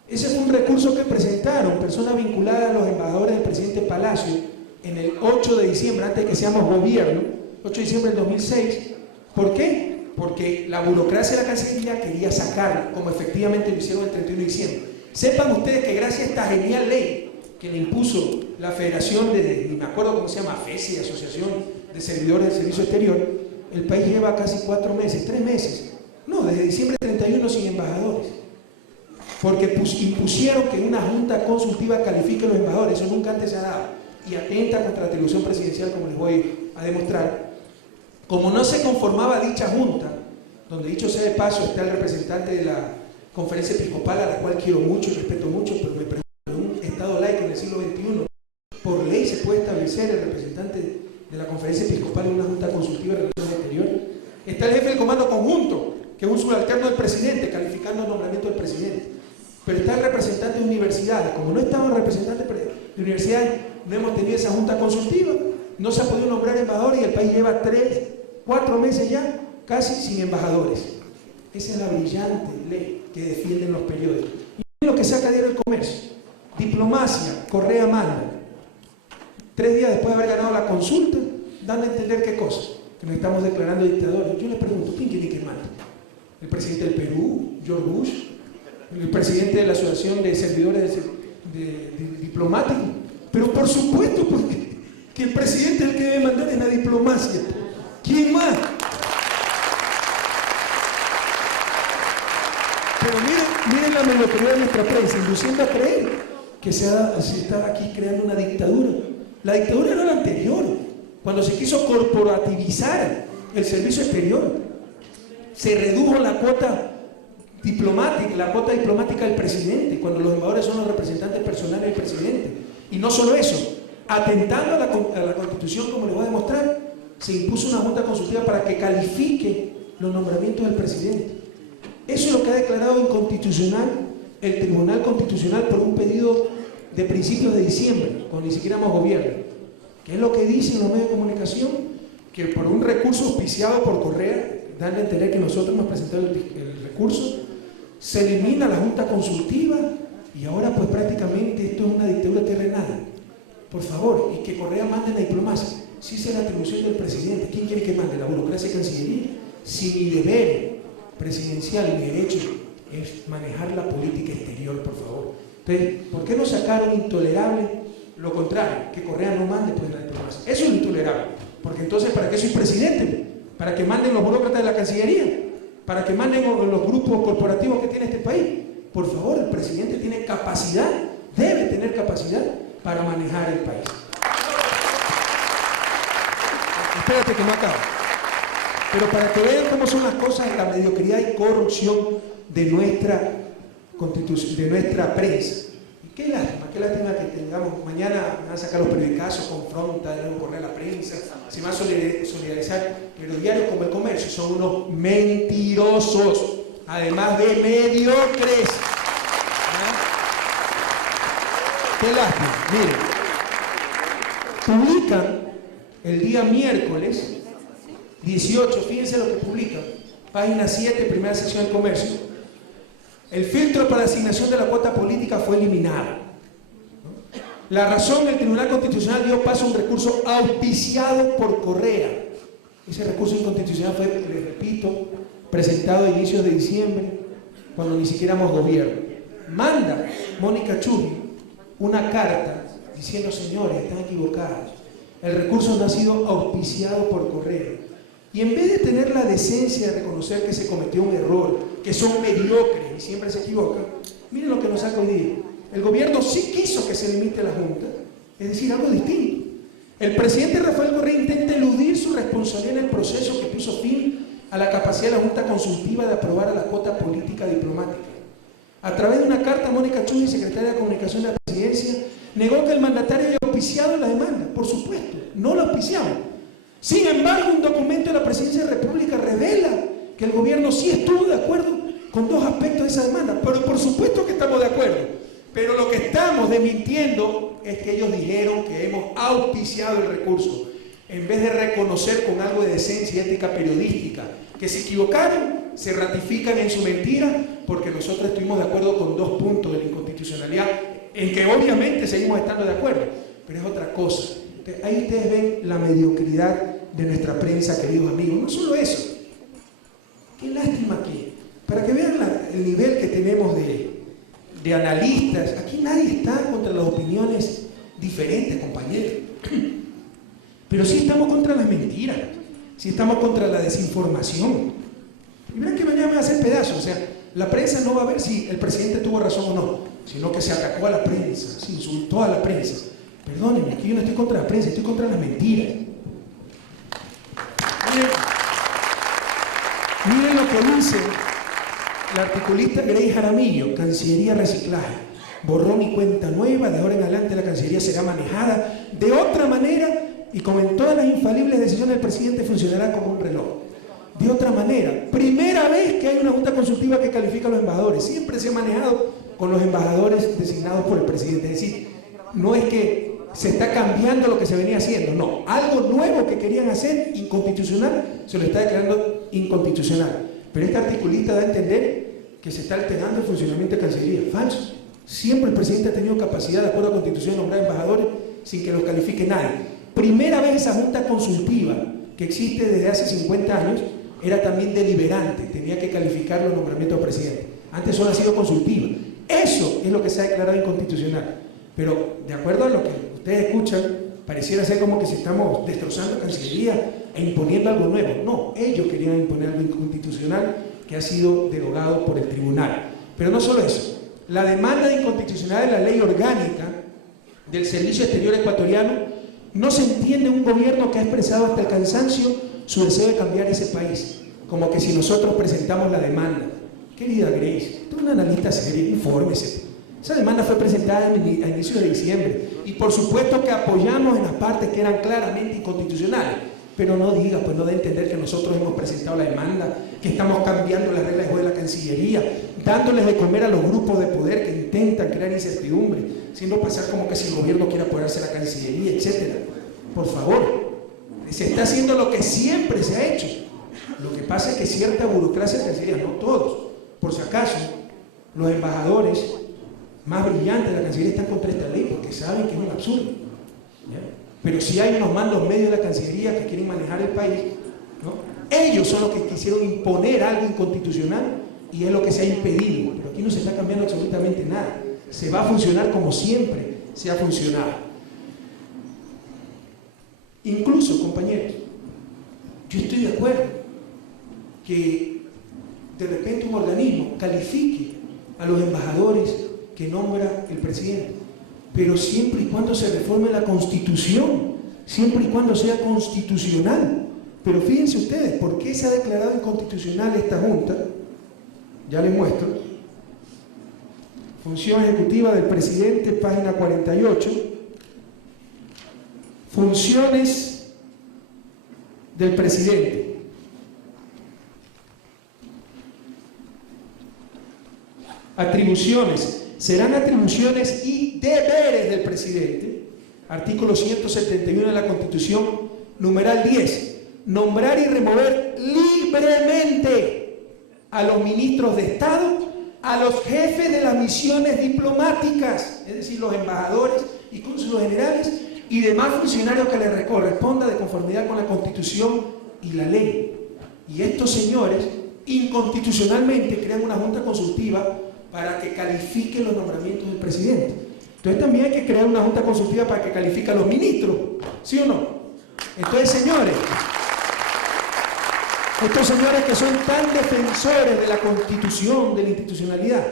Ese fue un recurso que presentaron personas vinculadas a los embajadores del presidente Palacio en el 8 de diciembre, antes de que seamos gobierno, 8 de diciembre del 2006. ¿Por qué? Porque la burocracia de la Cancillería quería sacarlo, como efectivamente lo hicieron el 31 de diciembre. Sepan ustedes que gracias a esta genial ley que le impuso la Federación ni me acuerdo cómo se llama, FESI, Asociación de Servidores del Servicio Exterior, el país lleva casi 4 meses, 3 meses, no, desde diciembre 31 sin embajadores. Porque impusieron que una junta consultiva califique a los embajadores, eso nunca antes se ha dado, y atenta contra la atribución presidencial, como les voy a demostrar. Como no se conformaba dicha junta, donde dicho sea de paso está el representante de la conferencia episcopal, a la cual quiero mucho y respeto mucho, pero me pregunto, en un Estado laico en el siglo XXI, por ley se puede establecer el representante de la conferencia episcopal en una junta consultiva de relaciones exteriores. Está el jefe del comando conjunto, que es un subalterno del presidente, calificando el nombramiento del presidente. Pero está el representante de universidades. Como no estaban representantes de universidades, no hemos tenido esa junta consultiva, no se ha podido nombrar embajadores y el país lleva 3, 4 meses ya casi sin embajadores. Esa es la brillante ley que defienden los periódicos. Y lo que saca diario El Comercio. Diplomacia, Correa manda. 3 días después de haber ganado la consulta, dan a entender qué cosa, que nos estamos declarando dictadores. Yo les pregunto, ¿quién quiere que mande? ¿El presidente del Perú, George Bush? ¿El presidente de la Asociación de Servidores Diplomáticos? Pero por supuesto, pues, que el presidente es el que debe mandar en la diplomacia. ¿Quién más? Pero miren la mediocridad de nuestra prensa, induciendo a creer que se estaba aquí creando una dictadura. La dictadura era la anterior, cuando se quiso corporativizar el servicio exterior. Se redujo la cuota diplomática del presidente, cuando los embajadores son los representantes personales del presidente. Y no solo eso, atentando a la Constitución, como les voy a demostrar, se impuso una junta consultiva para que califique los nombramientos del presidente. Eso es lo que ha declarado inconstitucional el Tribunal Constitucional por un pedido de principios de diciembre, cuando ni siquiera éramos gobierno. ¿Qué es lo que dicen los medios de comunicación? Que por un recurso auspiciado por Correa, dan a entender que nosotros hemos presentado el recurso, se elimina la junta consultiva y ahora pues prácticamente esto es una dictadura terrenal. Por favor, y que Correa mande la diplomacia. Si esa es la atribución del presidente, ¿quién quiere que mande? ¿La burocracia y Cancillería? Si mi deber presidencial y mi derecho es manejar la política exterior, por favor. Entonces, ¿por qué no sacaron intolerable lo contrario? Que Correa no mande pues la diplomacia. Eso es intolerable, porque entonces ¿para qué soy presidente? ¿Para que manden los burócratas de la Cancillería? ¿Para que manden los grupos corporativos que tiene este país? Por favor, el presidente tiene capacidad, debe tener capacidad para manejar el país. Espérate que no acabo. Pero para que vean cómo son las cosas, la mediocridad y corrupción de nuestra constitución, de nuestra prensa. Y qué lástima que tengamos, mañana van a sacar los periodicazos, confronta, deben correr la prensa, se van a solidarizar, pero diarios como El Comercio son unos mentirosos, además de mediocres. ¿Ah? Qué lástima, miren, publican el día miércoles 18, fíjense lo que publican, página 7, primera sección del Comercio. El filtro para asignación de la cuota política fue eliminado. La razón, el Tribunal Constitucional dio paso a un recurso auspiciado por Correa. Ese recurso inconstitucional fue, les repito, presentado a inicios de diciembre, cuando ni siquiera éramos gobierno. Manda Mónica Churi una carta diciendo, señores, están equivocados. El recurso no ha sido auspiciado por Correa. Y en vez de tener la decencia de reconocer que se cometió un error, que son mediocres y siempre se equivocan, miren lo que nos saca hoy día. El gobierno sí quiso que se limite la Junta, es decir, algo distinto. El presidente Rafael Correa intenta eludir su responsabilidad en el proceso que puso fin a la capacidad de la Junta Consultiva de aprobar a la cuota política diplomática. A través de una carta, Mónica Churi, secretaria de Comunicación de la Presidencia, negó que el mandatario haya auspiciado la demanda. Por supuesto, no la auspiciamos. Sin embargo, un documento de la Presidencia de la República revela que el gobierno sí estuvo de acuerdo con 2 aspectos de esa demanda. Pero por supuesto que estamos de acuerdo. Pero lo que estamos desmintiendo es que ellos dijeron que hemos auspiciado el recurso, en vez de reconocer con algo de decencia y ética periodística que se equivocaron, se ratifican en su mentira, porque nosotros estuvimos de acuerdo con 2 puntos de la inconstitucionalidad, en que obviamente seguimos estando de acuerdo, pero es otra cosa. Entonces, ahí ustedes ven la mediocridad de nuestra prensa, queridos amigos. No solo eso, qué lástima que, para que vean el nivel que tenemos de analistas, aquí nadie está contra las opiniones diferentes, compañeros, pero sí estamos contra las mentiras, sí estamos contra la desinformación. Y verán que mañana me van a hacer pedazos. O sea, la prensa no va a ver si el presidente tuvo razón o no, sino que se atacó a la prensa, se insultó a la prensa. Perdónenme, aquí yo no estoy contra la prensa, estoy contra las mentiras. Miren lo que dice la articulista Grace Jaramillo, Cancillería Reciclaje, borrón y cuenta nueva, de ahora en adelante la Cancillería será manejada de otra manera y como en todas las infalibles decisiones del presidente funcionará como un reloj. De otra manera, primera vez que hay una junta consultiva que califica a los embajadores, siempre se ha manejado con los embajadores designados por el presidente, es decir, no es que se está cambiando lo que se venía haciendo, no, algo nuevo que querían hacer, inconstitucional, se lo está declarando inconstitucional. Pero este articulista da a entender que se está alterando el funcionamiento de Cancillería. Falso. Siempre el presidente ha tenido capacidad, de acuerdo a la Constitución, de nombrar embajadores sin que los califique nadie. Primera vez esa junta consultiva que existe desde hace 50 años era también deliberante, tenía que calificar los nombramientos del presidente. Antes solo ha sido consultiva. Eso es lo que se ha declarado inconstitucional. Pero de acuerdo a lo que ustedes escuchan, pareciera ser como que si estamos destrozando la Cancillería e imponiendo algo nuevo. No, ellos querían imponer algo inconstitucional que ha sido derogado por el tribunal. Pero no solo eso, la demanda de inconstitucionalidad de la ley orgánica del Servicio Exterior Ecuatoriano, no se entiende un gobierno que ha expresado hasta el cansancio su deseo de cambiar ese país, como que si nosotros presentamos la demanda. Querida Grace, tú eres una analista seria, infórmese. Esa demanda fue presentada a inicios de diciembre y por supuesto que apoyamos en las partes que eran claramente inconstitucionales, pero no diga, pues no de entender que nosotros hemos presentado la demanda, que estamos cambiando las reglas de juego de la Cancillería, dándoles de comer a los grupos de poder que intentan crear incertidumbre, siendo pasar como que si el gobierno quiere apoderarse de la Cancillería, etc. Por favor, se está haciendo lo que siempre se ha hecho. Lo que pasa es que cierta burocracia de Cancillería, no todos, por si acaso, los embajadores más brillantes de la Cancillería están contra esta ley porque saben que es un absurdo. ¿Ya? Pero si hay unos mandos medios de la Cancillería que quieren manejar el país, ¿no? Ellos son los que quisieron imponer algo inconstitucional y es lo que se ha impedido. Pero aquí no se está cambiando absolutamente nada. Se va a funcionar como siempre se ha funcionado. Incluso, compañeros, yo estoy de acuerdo que de repente un organismo califique a los embajadores que nombra el presidente, pero siempre y cuando se reforme la Constitución, siempre y cuando sea constitucional. Pero fíjense ustedes, ¿por qué se ha declarado inconstitucional esta Junta? Ya les muestro. Función ejecutiva del presidente, página 48. Funciones del presidente. Atribuciones. Serán atribuciones y deberes del presidente. Artículo 171 de la Constitución, numeral 10. Nombrar y remover libremente a los ministros de Estado, a los jefes de las misiones diplomáticas, es decir, los embajadores y cónsules generales, y demás funcionarios que les corresponda de conformidad con la Constitución y la ley. Y estos señores, inconstitucionalmente, crean una junta consultiva para que califique los nombramientos del presidente. Entonces también hay que crear una junta consultiva para que califique a los ministros, ¿sí o no? Entonces, señores, estos señores que son tan defensores de la Constitución, de la institucionalidad,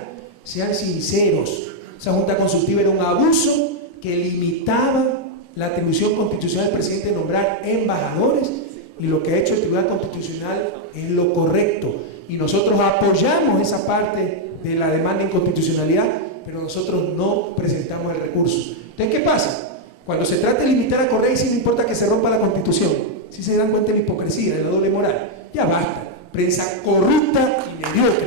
sean sinceros. Esa junta consultiva era un abuso que limitaba la atribución constitucional del presidente de nombrar embajadores, y lo que ha hecho el Tribunal Constitucional es lo correcto. Y nosotros apoyamos esa parte de la demanda de inconstitucionalidad, pero nosotros no presentamos el recurso. Entonces, ¿qué pasa? Cuando se trata de limitar a Correa, sí no importa que se rompa la Constitución. Si se dan cuenta de la hipocresía, de la doble moral. Ya basta. Prensa corrupta y mediocre.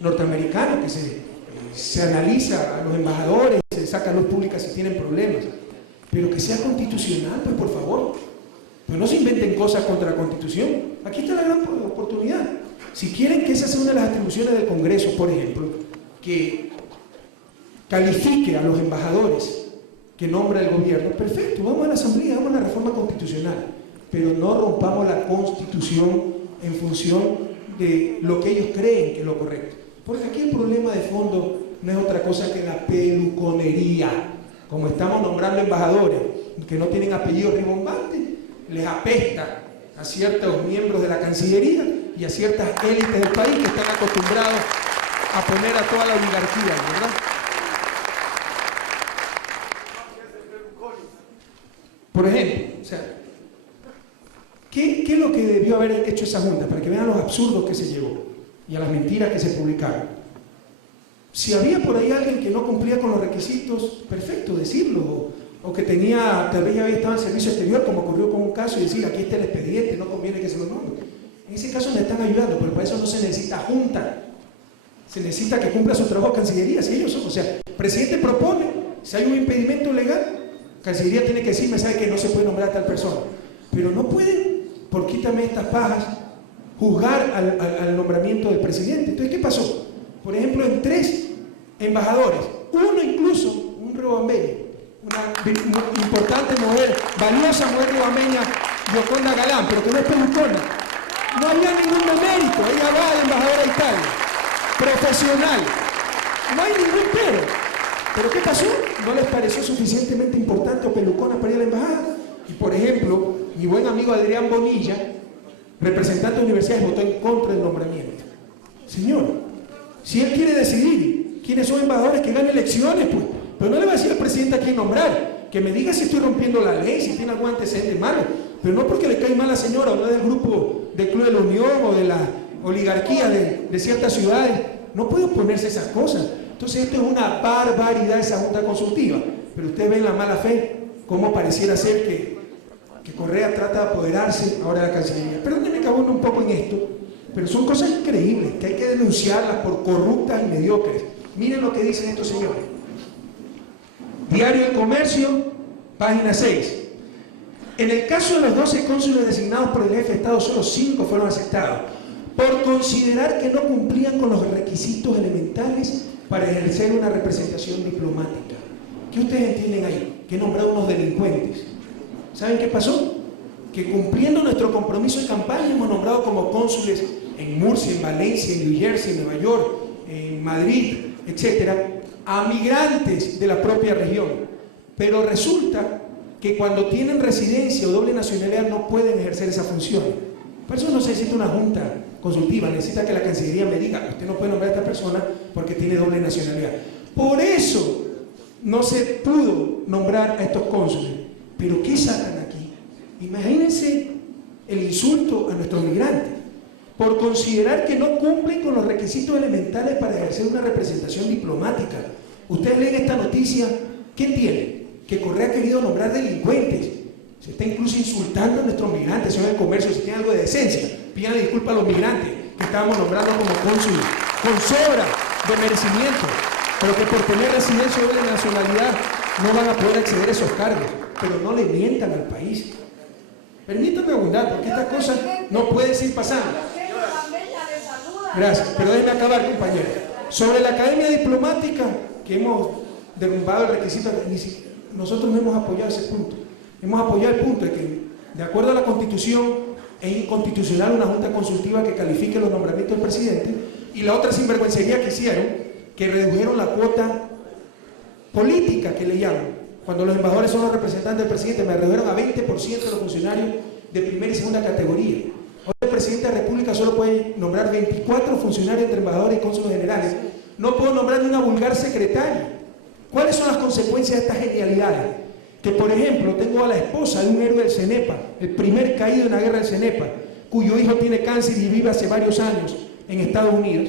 Norteamericano que se analiza a los embajadores, se saca luz pública si tienen problemas, pero que sea constitucional, pues por favor. Pues no se inventen cosas contra la Constitución. Aquí está la gran oportunidad. Si quieren que esa sea una de las atribuciones del Congreso, por ejemplo, que califique a los embajadores que nombra el gobierno, perfecto, vamos a la Asamblea, vamos a la reforma constitucional, pero no rompamos la Constitución en función de lo que ellos creen que es lo correcto. Porque aquí el problema de fondo no es otra cosa que la peluconería. Como estamos nombrando embajadores que no tienen apellido rimbombante, les apesta a ciertos miembros de la Cancillería y a ciertas élites del país que están acostumbrados a poner a toda la oligarquía, ¿verdad? Por ejemplo, o sea, ¿qué es lo que debió haber hecho esa junta? Para que vean los absurdos que se llevó y a las mentiras que se publicaron. Si había por ahí alguien que no cumplía con los requisitos, perfecto, decirlo. O que tenía, tal vez ya había estado en servicio exterior, como ocurrió con un caso, y decir, aquí está el expediente, no conviene que se lo nombre. En ese caso me están ayudando, pero para eso no se necesita junta. Se necesita que cumpla su trabajo Cancillería, si ellos son. O sea, el presidente propone, si hay un impedimento legal, Cancillería tiene que decirme, sabe que no se puede nombrar a tal persona. Pero no pueden, por quítame estas pajas, juzgar al nombramiento del presidente. Entonces, ¿qué pasó? Por ejemplo, en 3 embajadores, uno incluso, un riobambeño, una importante mujer, valiosa mujer riobambeña, Yoconda Galán, pero que no es pelucona. No había ningún mérito, ella va de embajadora a Italia, profesional, no hay ningún pero. ¿Pero qué pasó? No les pareció suficientemente importante o pelucona para ir a la embajada. Y por ejemplo, mi buen amigo Adrián Bonilla, representante de universidades, votó en contra del nombramiento. Señor, si él quiere decidir quiénes son embajadores, que gane elecciones, pues. Pero no le va a decir al presidente a quién nombrar, que me diga si estoy rompiendo la ley, si tiene algún antecedente malo, pero no porque le cae mal a la señora, o no es del grupo del Club de la Unión, o de la oligarquía de ciertas ciudades, no puede oponerse a esas cosas. Entonces esto es una barbaridad, esa junta consultiva, pero ustedes ven la mala fe, cómo pareciera ser que Correa trata de apoderarse ahora de la Cancillería. Perdónenme que abono un poco en esto, pero son cosas increíbles, que hay que denunciarlas por corruptas y mediocres. Miren lo que dicen estos señores. Diario El Comercio, página 6. En el caso de los 12 cónsules designados por el jefe de Estado, solo 5 fueron aceptados, por considerar que no cumplían con los requisitos elementales para ejercer una representación diplomática. ¿Qué ustedes entienden ahí? Que nombraron unos delincuentes. ¿Saben qué pasó? Que cumpliendo nuestro compromiso de campaña hemos nombrado como cónsules en Murcia, en Valencia, en New Jersey, en Nueva York, en Madrid, etcétera, a migrantes de la propia región. Pero resulta que cuando tienen residencia o doble nacionalidad no pueden ejercer esa función. Por eso no se necesita una junta consultiva, necesita que la Cancillería me diga, usted no puede nombrar a esta persona porque tiene doble nacionalidad. Por eso no se pudo nombrar a estos cónsules. Pero ¿qué sacan aquí? Imagínense el insulto a nuestros migrantes por considerar que no cumplen con los requisitos elementales para ejercer una representación diplomática. Ustedes leen esta noticia, ¿qué tienen? Que Correa ha querido nombrar delincuentes. Se está incluso insultando a nuestros migrantes, señor del Comercio. Si tienen algo de decencia, pídanle disculpas a los migrantes que estábamos nombrando como cónsules, con sobra de merecimiento, pero que por tener residencia o doble nacionalidad no van a poder acceder a esos cargos. Pero no le mientan al país. Permítanme abundar, porque estas cosas no pueden seguir pasando. Gracias, pero déjenme acabar, compañero. Sobre la Academia Diplomática, que hemos derrumbado el requisito, nosotros no hemos apoyado ese punto. Hemos apoyado el punto de que, de acuerdo a la Constitución, es inconstitucional una junta consultiva que califique los nombramientos del presidente, y la otra sinvergüencería que hicieron, que redujeron la cuota política que le llaman. Cuando los embajadores son los representantes del presidente, me redujeron a 20% de los funcionarios de primera y segunda categoría. Hoy el presidente de la República solo puede nombrar 24 funcionarios entre embajadores y cónsules generales. No puedo nombrar ni una vulgar secretaria. ¿Cuáles son las consecuencias de estas genialidades? Que, por ejemplo, tengo a la esposa de un héroe del CENEPA, el primer caído en la guerra del CENEPA, cuyo hijo tiene cáncer y vive hace varios años en Estados Unidos,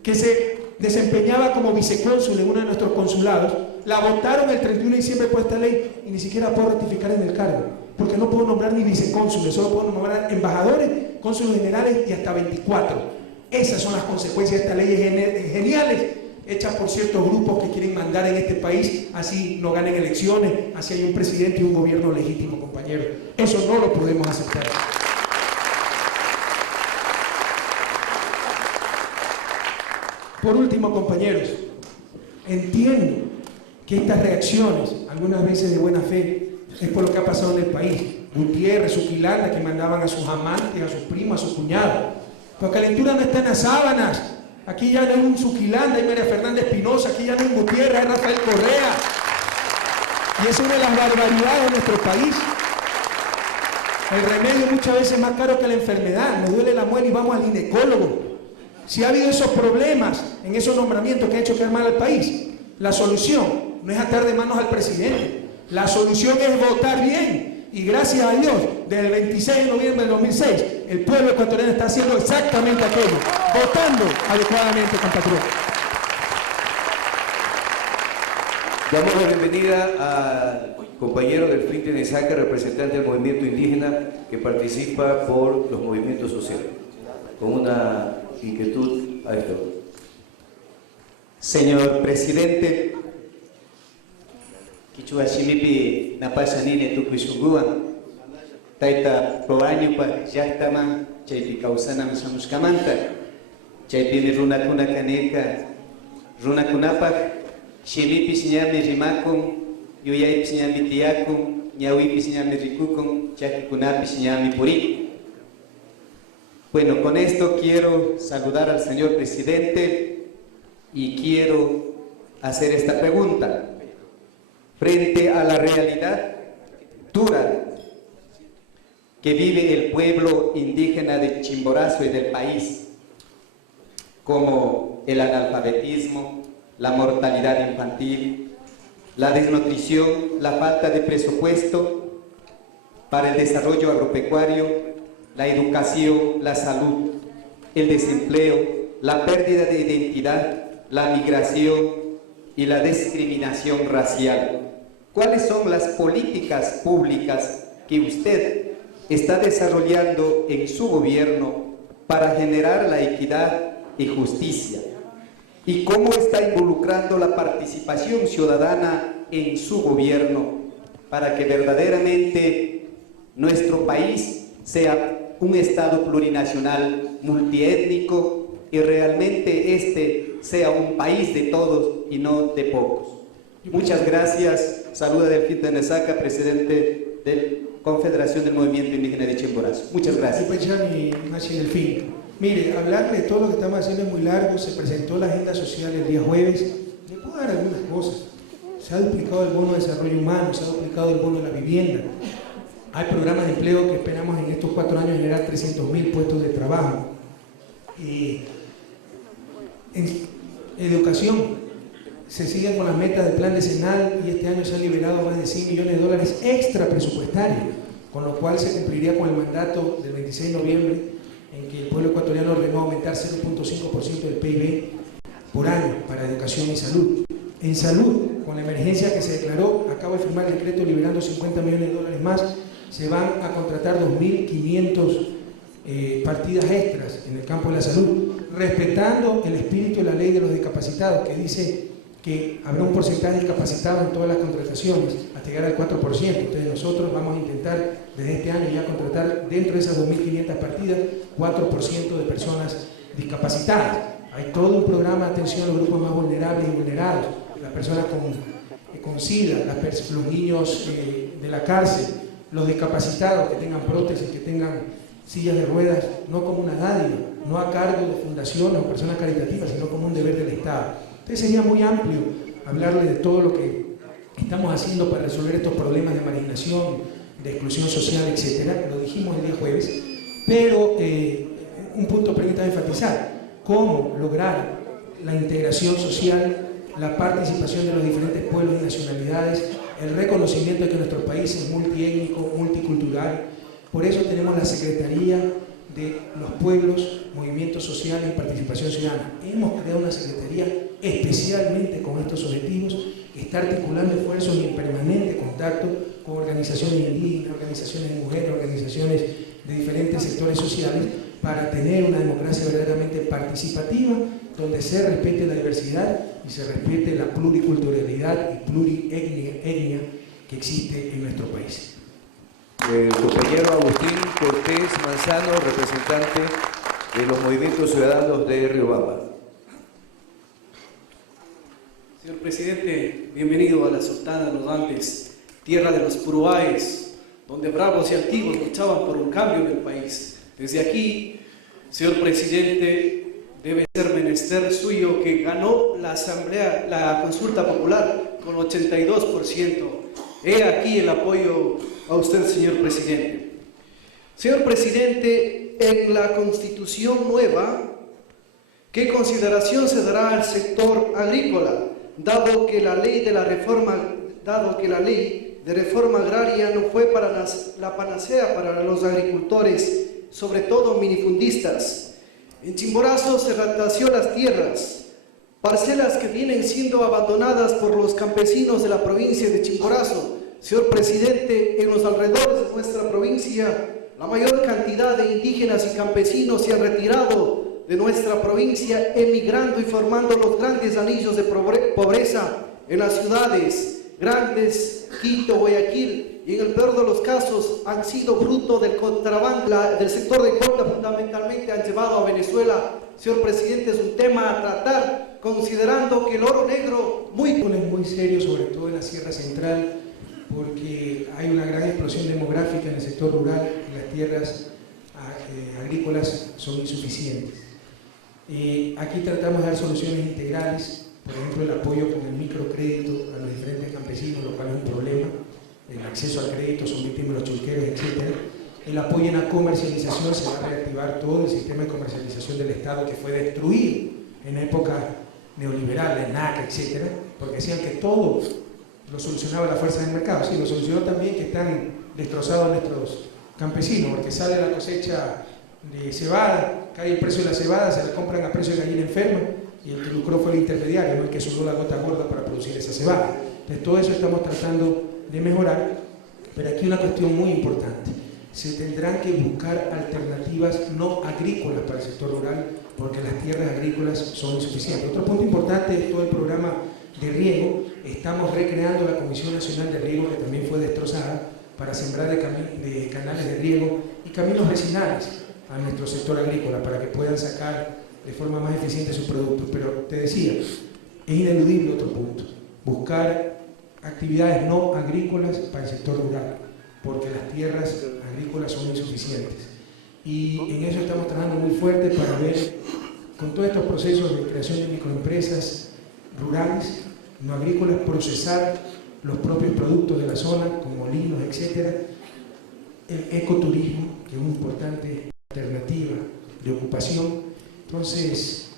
que se desempeñaba como vicecónsul en uno de nuestros consulados. La votaron el 31 de diciembre por esta ley y ni siquiera puedo ratificar en el cargo, porque no puedo nombrar ni vicecónsules, solo puedo nombrar embajadores, cónsules generales y hasta 24. Esas son las consecuencias de estas leyes geniales, hechas por ciertos grupos que quieren mandar en este país, así no ganen elecciones, así hay un presidente y un gobierno legítimo, compañeros. Eso no lo podemos aceptar. Por último, compañeros, entiendo que estas reacciones, algunas veces de buena fe, es por lo que ha pasado en el país. Gutiérrez, Suquilanda, que mandaban a sus amantes, a sus primos, a sus cuñados. Pero calentura no está en las sábanas. Aquí ya no es un Suquilanda, hay María Fernanda Espinosa, aquí ya no es un Gutiérrez, hay Rafael Correa. Y es una de las barbaridades de nuestro país. El remedio muchas veces es más caro que la enfermedad. Me duele la muela y vamos al ginecólogo. Si ha habido esos problemas en esos nombramientos que han hecho quedar mal al país, la solución no es atar de manos al presidente. La solución es votar bien, Y gracias a Dios, desde el 26 de noviembre del 2006, el pueblo ecuatoriano está haciendo exactamente aquello, votando adecuadamente, compatriotas. Damos la bienvenida al compañero del Frente de Nesaca, representante del movimiento indígena que participa por los movimientos sociales, con una inquietud a esto. Señor presidente, Kichua Shimipi Napashanine Tukushunguan, Taita Proañupa Yaktama, Chaypi Kausana Misamuskamanta, Chaypi Runakuna Kaneka, Runakunapak, Shimipi Sinyami Rimakun, Yuyay Sinyami Tiakun, Ñawipi Sinyami Rikukun, Chakikunapi Sinyami Puri. Bueno, con esto quiero saludar al señor presidente y quiero hacer esta pregunta. Frente a la realidad dura que vive el pueblo indígena de Chimborazo y del país, como el analfabetismo, la mortalidad infantil, la desnutrición, la falta de presupuesto para el desarrollo agropecuario, la educación, la salud, el desempleo, la pérdida de identidad, la migración y la discriminación racial. ¿Cuáles son las políticas públicas que usted está desarrollando en su gobierno para generar la equidad y justicia? ¿Y cómo está involucrando la participación ciudadana en su gobierno para que verdaderamente nuestro país sea un Estado plurinacional, multiétnico y realmente este sea un país de todos y no de pocos? Muchas gracias. Saluda del Frente de Nesaca, presidente de la Confederación del Movimiento Indígena de Chimborazo. Muchas gracias. Mire, hablarle de todo lo que estamos haciendo es muy largo. Se presentó la agenda social el día jueves. Le puedo dar algunas cosas. Se ha duplicado el bono de desarrollo humano, se ha duplicado el bono de la vivienda. Hay programas de empleo que esperamos en estos 4 años generar 300.000 puestos de trabajo. En educación, se siguen con las metas del plan decenal y este año se han liberado más de $100 millones extra presupuestarios, con lo cual se cumpliría con el mandato del 26 de noviembre en que el pueblo ecuatoriano ordenó aumentar 0.5% del PIB por año para educación y salud. En salud, con la emergencia que se declaró, acabo de firmar el decreto liberando $50 millones más, se van a contratar 2.500 partidas extras en el campo de la salud, respetando el espíritu de la ley de los discapacitados, que dice que habrá un porcentaje discapacitado en todas las contrataciones, hasta llegar al 4%. Entonces nosotros vamos a intentar desde este año ya contratar dentro de esas 2.500 partidas 4% de personas discapacitadas. Hay todo un programa de atención a los grupos más vulnerables y vulnerados, las personas con SIDA, los niños de la cárcel, los discapacitados que tengan prótesis, que tengan sillas de ruedas, no como una dádiva, no a cargo de fundaciones o personas caritativas, sino como un deber del Estado. Entonces sería muy amplio hablarle de todo lo que estamos haciendo para resolver estos problemas de marginación, de exclusión social, etcétera. Lo dijimos el día jueves, pero un punto permítame enfatizar: cómo lograr la integración social, la participación de los diferentes pueblos y nacionalidades, el reconocimiento de que nuestro país es multiétnico, multicultural. Por eso tenemos la Secretaría de los Pueblos, Movimientos Sociales y Participación Ciudadana. Hemos creado una secretaría especialmente con estos objetivos, que está articulando esfuerzos y en permanente contacto con organizaciones indígenas, organizaciones de mujeres, organizaciones de diferentes sectores sociales, para tener una democracia verdaderamente participativa, donde se respete la diversidad y se respete la pluriculturalidad y plurietnia que existe en nuestro país. El compañero Agustín Cortés Manzano, representante de los movimientos ciudadanos de Riobamba. Señor presidente, bienvenido a la Sultana de los Andes, tierra de los Puruáes, donde bravos y antiguos luchaban por un cambio en el país. Desde aquí, señor presidente, debe ser menester suyo que ganó la asamblea, la consulta popular con 82%. He aquí el apoyo a usted, señor presidente. Señor presidente, en la Constitución nueva, ¿qué consideración se dará al sector agrícola, dado que la ley de reforma agraria no fue para la panacea para los agricultores, sobre todo minifundistas. En Chimborazo se rateció las tierras, parcelas que vienen siendo abandonadas por los campesinos de la provincia de Chimborazo. Señor presidente, en los alrededores de nuestra provincia, la mayor cantidad de indígenas y campesinos se han retirado de nuestra provincia, emigrando y formando los grandes anillos de pobreza en las ciudades grandes, Quito, Guayaquil, y en el peor de los casos han sido fruto del contrabando del sector de coca, fundamentalmente han llevado a Venezuela. Señor presidente, es un tema a tratar, considerando que el oro negro es muy serio, sobre todo en la Sierra Central, porque hay una gran explosión demográfica en el sector rural y las tierras agrícolas son insuficientes. Aquí tratamos de dar soluciones integrales, por ejemplo el apoyo con el microcrédito a los diferentes campesinos, lo cual es un problema, el acceso al crédito, son víctimas los chulqueros, etc. El apoyo en la comercialización, se va a reactivar todo el sistema de comercialización del Estado que fue destruido en época neoliberal, el NAC, etc. Porque decían que todo lo solucionaba la fuerza del mercado. Sí, lo solucionó también que están destrozados nuestros campesinos, porque sale la cosecha de cebada, cae el precio de la cebada, se la compran a precio de gallina enferma y el que lucró fue el intermediario, no el que sudó la gota gorda para producir esa cebada. Entonces todo eso estamos tratando de mejorar, pero aquí una cuestión muy importante: se tendrán que buscar alternativas no agrícolas para el sector rural, porque las tierras agrícolas son insuficientes. Otro punto importante es todo el programa de riego. Estamos recreando la Comisión Nacional de Riego, que también fue destrozada, para sembrar de canales de riego y caminos vecinales a nuestro sector agrícola, para que puedan sacar de forma más eficiente sus productos. Pero te decía, es ineludible otro punto: buscar actividades no agrícolas para el sector rural, porque las tierras agrícolas son insuficientes. Y en eso estamos trabajando muy fuerte para ver, con todos estos procesos de creación de microempresas rurales, no agrícolas, procesar los propios productos de la zona, como molinos, etc. El ecoturismo, que es una importante alternativa de ocupación. Entonces,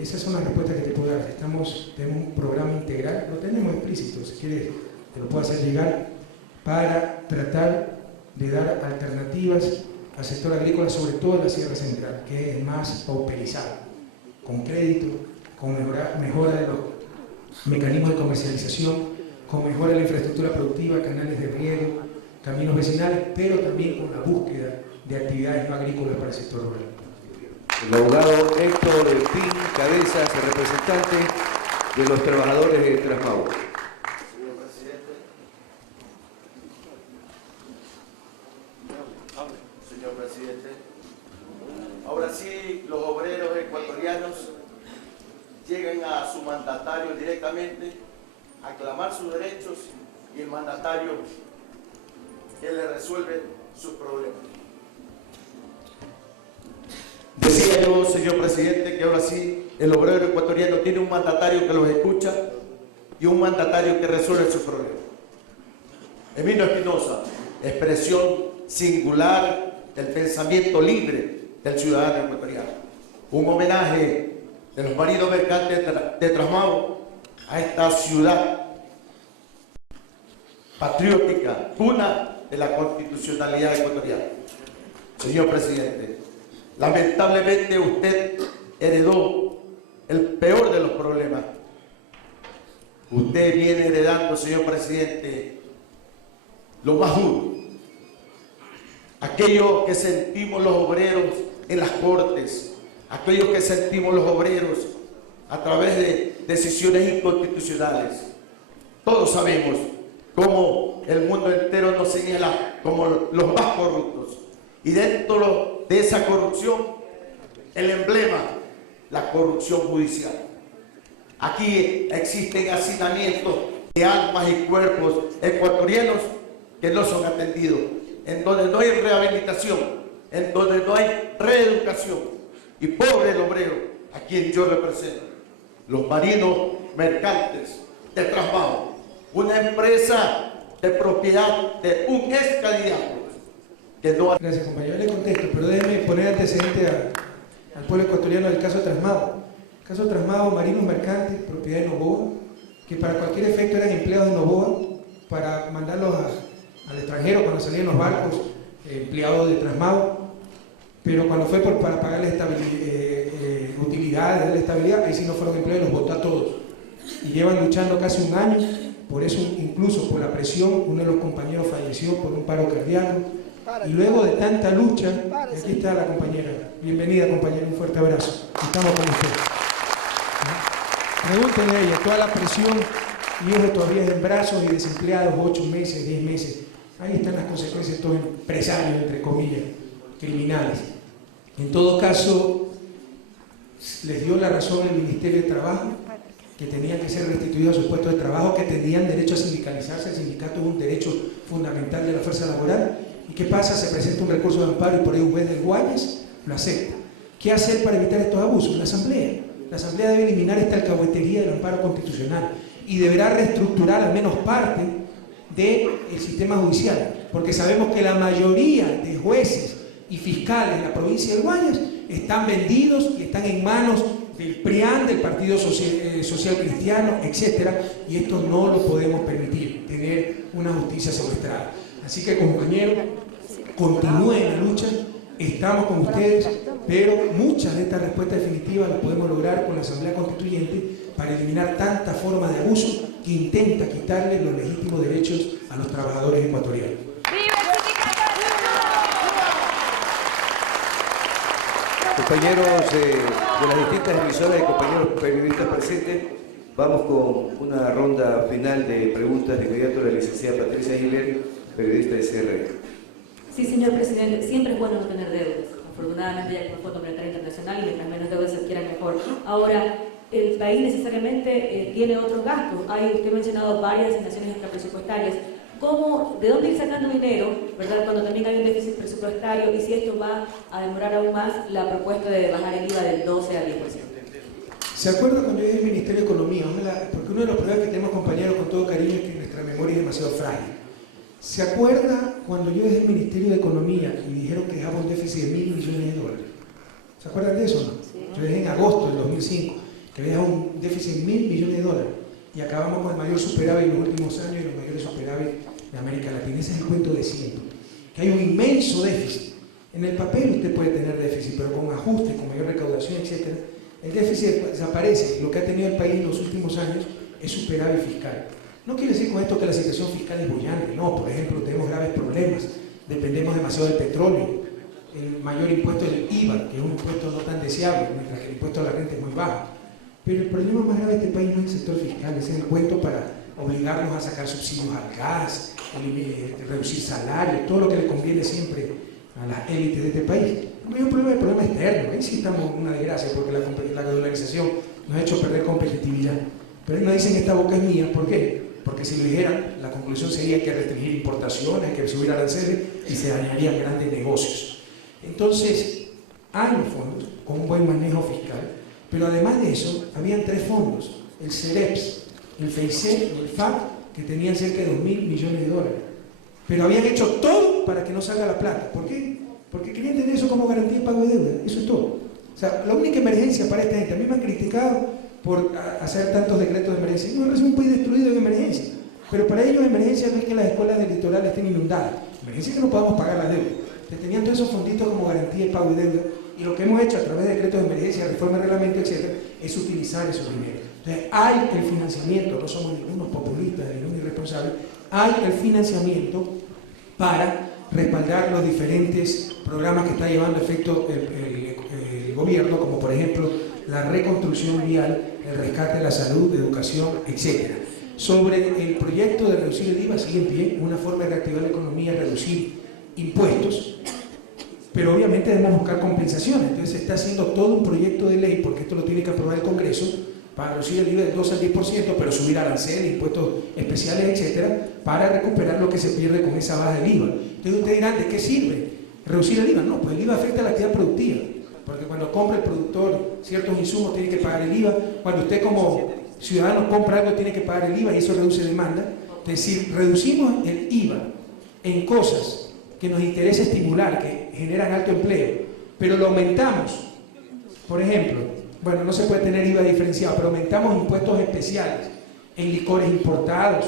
esas son las respuestas que te puedo dar. Tenemos un programa integral, lo tenemos explícito, si quieres te lo puedo hacer llegar, para tratar de dar alternativas al sector agrícola, sobre todo en la Sierra Central, que es más pauperizado, con crédito, con mejora de los mecanismos de comercialización, con mejora de la infraestructura productiva, canales de riego, caminos vecinales, pero también con la búsqueda de actividades no agrícolas para el sector rural. El abogado Héctor Pin Cabezas, el representante de los trabajadores de Trasmau. Señor presidente, ahora sí los obreros ecuatorianos llegan a su mandatario directamente a clamar sus derechos y el mandatario que le resuelve sus problemas. Decía yo, señor presidente, que ahora sí el obrero ecuatoriano tiene un mandatario que los escucha y un mandatario que resuelve sus problemas. Emilio Espinosa, expresión singular del pensamiento libre del ciudadano ecuatoriano. Un homenaje de los marinos mercantes de Trasmau a esta ciudad patriótica, cuna de la constitucionalidad ecuatoriana. Señor presidente, lamentablemente usted heredó el peor de los problemas. Usted viene heredando, señor presidente, lo más duro. Aquello que sentimos los obreros en las cortes, aquello que sentimos los obreros a través de decisiones inconstitucionales. Todos sabemos cómo el mundo entero nos señala como los más corruptos. Y dentro de esa corrupción, el emblema, la corrupción judicial. Aquí existen hacinamientos de almas y cuerpos ecuatorianos que no son atendidos, en donde no hay rehabilitación, en donde no hay reeducación. Y pobre el obrero a quien yo represento. Los marinos mercantes de Trasmau, una empresa de propiedad de un ex candidato que no... Gracias, compañero. Yo le contesto, pero déjeme poner antecedente al pueblo ecuatoriano del caso de Trasmau. El caso de Trasmau, marinos mercantes, propiedad de Novoa, que para cualquier efecto eran empleados de Novoa, para mandarlos al extranjero cuando salían los barcos, empleados de Transmao, pero cuando fue para pagarles utilidades, darle estabilidad, ahí sí no fueron empleados, los votó a todos. Y llevan luchando casi un año, por eso incluso por la presión, uno de los compañeros falleció por un paro cardíaco. Y luego de tanta lucha, aquí está la compañera. Bienvenida, compañera, un fuerte abrazo. Estamos con usted. Pregúntenle a ella, toda la presión, y ellos todavía en brazos y desempleados, 8 meses, 10 meses. Ahí están las consecuencias de estos empresarios, entre comillas, criminales. En todo caso, les dio la razón el Ministerio de Trabajo, que tenían que ser restituidos a sus puestos de trabajo, que tenían derecho a sindicalizarse. El sindicato es un derecho fundamental de la fuerza laboral. ¿Y qué pasa? Se presenta un recurso de amparo y por ahí un juez del Guayas lo acepta. ¿Qué hacer para evitar estos abusos? La Asamblea. La Asamblea debe eliminar esta alcahuetería del amparo constitucional y deberá reestructurar al menos parte del sistema judicial, porque sabemos que la mayoría de jueces y fiscales en la provincia del Guayas están vendidos y están en manos del PRIAN, del Partido Social Cristiano, etc. Y esto no lo podemos permitir, tener una justicia secuestrada. Así que, compañeros, continúen la lucha, estamos con ustedes, pero muchas de estas respuestas definitivas las podemos lograr con la Asamblea Constituyente para eliminar tanta forma de abuso que intenta quitarle los legítimos derechos a los trabajadores ecuatorianos. Compañeros de las distintas emisoras y compañeros periodistas presentes, vamos con una ronda final de preguntas de inmediato a la licenciada Patricia Hiller, periodista de CRE. Sí, señor presidente, siempre es bueno no tener deudas. Afortunadamente ya con el Fondo Monetario Internacional y mientras menos deudas se adquieran mejor. Ahora, el país necesariamente tiene otros gastos. Usted ha mencionado varias asignaciones extrapresupuestarias. ¿De dónde ir sacando dinero, verdad, cuando también hay un déficit presupuestario y si esto va a demorar aún más la propuesta de bajar el IVA del 12 al 10%? ¿Se acuerda cuando yo dije el Ministerio de Economía? Porque uno de los problemas que tenemos, compañeros, con todo cariño, es que nuestra memoria es demasiado frágil. ¿Se acuerda cuando yo dejé el Ministerio de Economía y dijeron que dejaba un déficit de $1.000 millones? ¿Se acuerdan de eso o no? Sí. Yo dejé en agosto del 2005 que dejaba un déficit de $1.000 millones y acabamos con el mayor superávit en los últimos años y los mayores superávit de América Latina. Ese es el cuento de siempre, que hay un inmenso déficit. En el papel usted puede tener déficit, pero con ajustes, con mayor recaudación, etc., el déficit desaparece. Lo que ha tenido el país en los últimos años es superávit fiscal. No quiere decir con esto que la situación fiscal es bollante, no. Por ejemplo, tenemos graves problemas, dependemos demasiado del petróleo, el mayor impuesto es el IVA, que es un impuesto no tan deseable, mientras que el impuesto a la renta es muy bajo. Pero el problema más grave de este país no es el sector fiscal, ese es el cuento para obligarnos a sacar subsidios al gas, reducir salarios, todo lo que le conviene siempre a las élites de este país. El mayor problema es el problema externo, ahí sí estamos en una desgracia porque la dolarización nos ha hecho perder competitividad. Pero ellos no dicen esta boca es mía, ¿por qué? Porque si lo dijeran, la conclusión sería que restringir importaciones, que subir aranceles y se dañarían grandes negocios. Entonces, hay fondos con un buen manejo fiscal, pero además de eso, habían 3 fondos, el CEREPS, el FEICEP y el FAC, que tenían cerca de $2.000 millones. Pero habían hecho todo para que no salga la plata. ¿Por qué? Porque querían tener eso como garantía de pago de deuda. Eso es todo. O sea, la única emergencia para esta gente, a mí me han criticado por hacer tantos decretos de emergencia. No, es un país destruido en emergencia. Pero para ellos emergencia no es que las escuelas del litoral estén inundadas. Emergencia es que no podamos pagar la deuda. Entonces tenían todos esos fonditos como garantía de pago de deuda. Y lo que hemos hecho a través de decretos de emergencia, reforma de reglamento, etc., es utilizar esos dineros. Entonces hay el financiamiento, no somos ningunos populistas, ningún irresponsable, hay el financiamiento para respaldar los diferentes programas que está llevando a efecto el gobierno, como por ejemplo la reconstrucción vial, el rescate de la salud, de educación, etc. Sobre el proyecto de reducir el IVA, sigue en pie, una forma de reactivar la economía, reducir impuestos, pero obviamente debemos buscar compensaciones. Entonces se está haciendo todo un proyecto de ley, porque esto lo tiene que aprobar el Congreso, para reducir el IVA del 2 al 10%, pero subir aranceles, impuestos especiales, etcétera, para recuperar lo que se pierde con esa baja del IVA. Entonces ustedes dirán, ¿de qué sirve reducir el IVA? No, pues el IVA afecta a la actividad productiva, porque cuando compra el productor ciertos insumos tiene que pagar el IVA, cuando usted como ciudadano compra algo tiene que pagar el IVA y eso reduce demanda. Entonces si reducimos el IVA en cosas que nos interesa estimular, que generan alto empleo, pero lo aumentamos, por ejemplo, bueno, no se puede tener IVA diferenciado, pero aumentamos impuestos especiales en licores importados,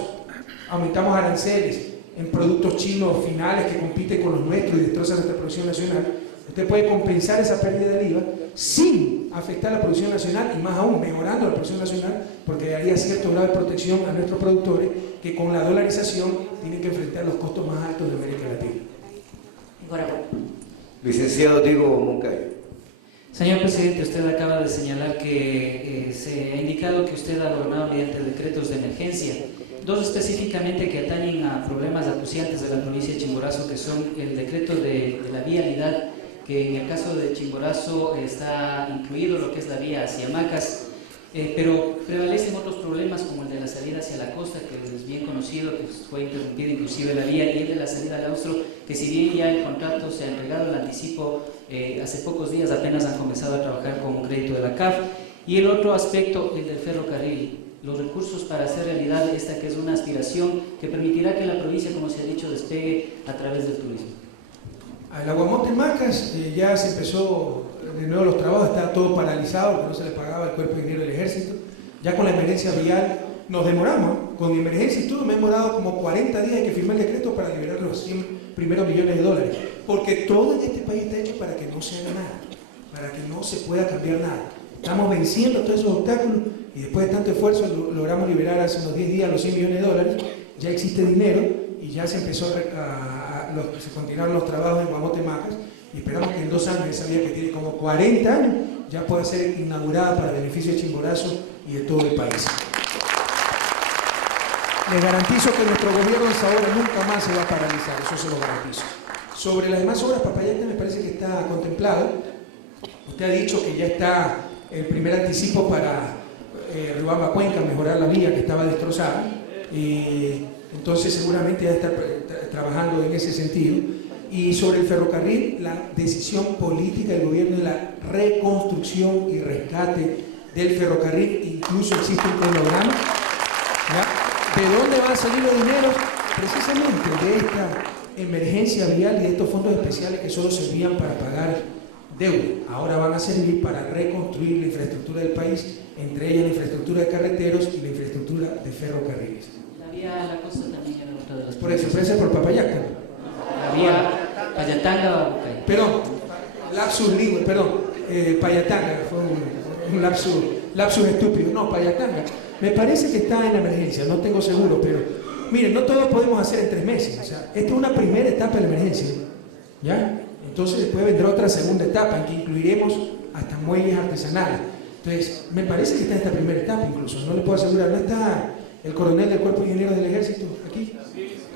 aumentamos aranceles en productos chinos finales que compiten con los nuestros y destrozan nuestra producción nacional, usted puede compensar esa pérdida del IVA sin afectar la producción nacional y más aún mejorando la producción nacional, porque daría cierto grado de protección a nuestros productores que con la dolarización tienen que enfrentar los costos más altos de América Latina. Licenciado Diego Moncayo. Señor presidente, usted acaba de señalar que se ha indicado que usted ha gobernado mediante decretos de emergencia, dos específicamente que atañen a problemas acuciantes de la provincia de Chimborazo, que son el decreto de la vialidad, que en el caso de Chimborazo está incluido lo que es la vía hacia Macas, pero prevalecen otros problemas como el de la salida hacia la costa, que es bien conocido, que fue interrumpida inclusive la vía, y el de la salida al Austro, que si bien ya el contrato se ha entregado el anticipo, hace pocos días apenas han comenzado a trabajar con un crédito de la CAF, y el otro aspecto, el del ferrocarril, los recursos para hacer realidad esta que es una aspiración que permitirá que la provincia, como se ha dicho, despegue a través del turismo. El Aguamonte Macas ya se empezó de nuevo los trabajos, estaba todo paralizado porque no se le pagaba el cuerpo de dinero del ejército. Ya con la emergencia vial nos demoramos, con emergencia y todo me he demorado como 40 días en que firmé el decreto para liberar los 100 primeros millones de dólares, porque todo en este país está hecho para que no se haga nada, para que no se pueda cambiar nada. Estamos venciendo todos esos obstáculos y después de tanto esfuerzo logramos liberar hace unos 10 días los 100 millones de dólares, ya existe dinero y ya se empezó se continuaron los trabajos en Aguamonte Macas y esperamos que en 2 años esa vía que tiene como 40 años ya pueda ser inaugurada para beneficio de Chimborazo y de todo el país. Les garantizo que nuestro gobierno de Sabora nunca más se va a paralizar, eso se lo garantizo. Sobre las demás obras, Papayacta me parece que está contemplado. Usted ha dicho que ya está el primer anticipo para Riobamba Cuenca, mejorar la vía que estaba destrozada. Entonces seguramente ya está trabajando en ese sentido. Y sobre el ferrocarril, la decisión política del gobierno de la reconstrucción y rescate del ferrocarril, incluso existe un cronograma. ¿Ya? ¿De dónde van a salir los dineros? Precisamente de esta emergencia vial y de estos fondos especiales que solo servían para pagar deuda. Ahora van a servir para reconstruir la infraestructura del país, entre ellas la infraestructura de carreteros y la infraestructura de ferrocarriles. La vía a la costa también era otra de las por eso, presa por Papayacta. La vía Payatanga o Bucay. Perdón, lapsus lingüe, perdón, Payatanga, fue un lapsus estúpido. No, Payatanga. Me parece que está en la emergencia, no tengo seguro, pero miren, no todo podemos hacer en 3 meses. O sea, esta es una primera etapa de la emergencia, ¿ya? Entonces después vendrá otra segunda etapa en que incluiremos hasta muelles artesanales. Entonces, me parece que está en esta primera etapa incluso, no le puedo asegurar. ¿No está el coronel del Cuerpo de Ingenieros del Ejército aquí?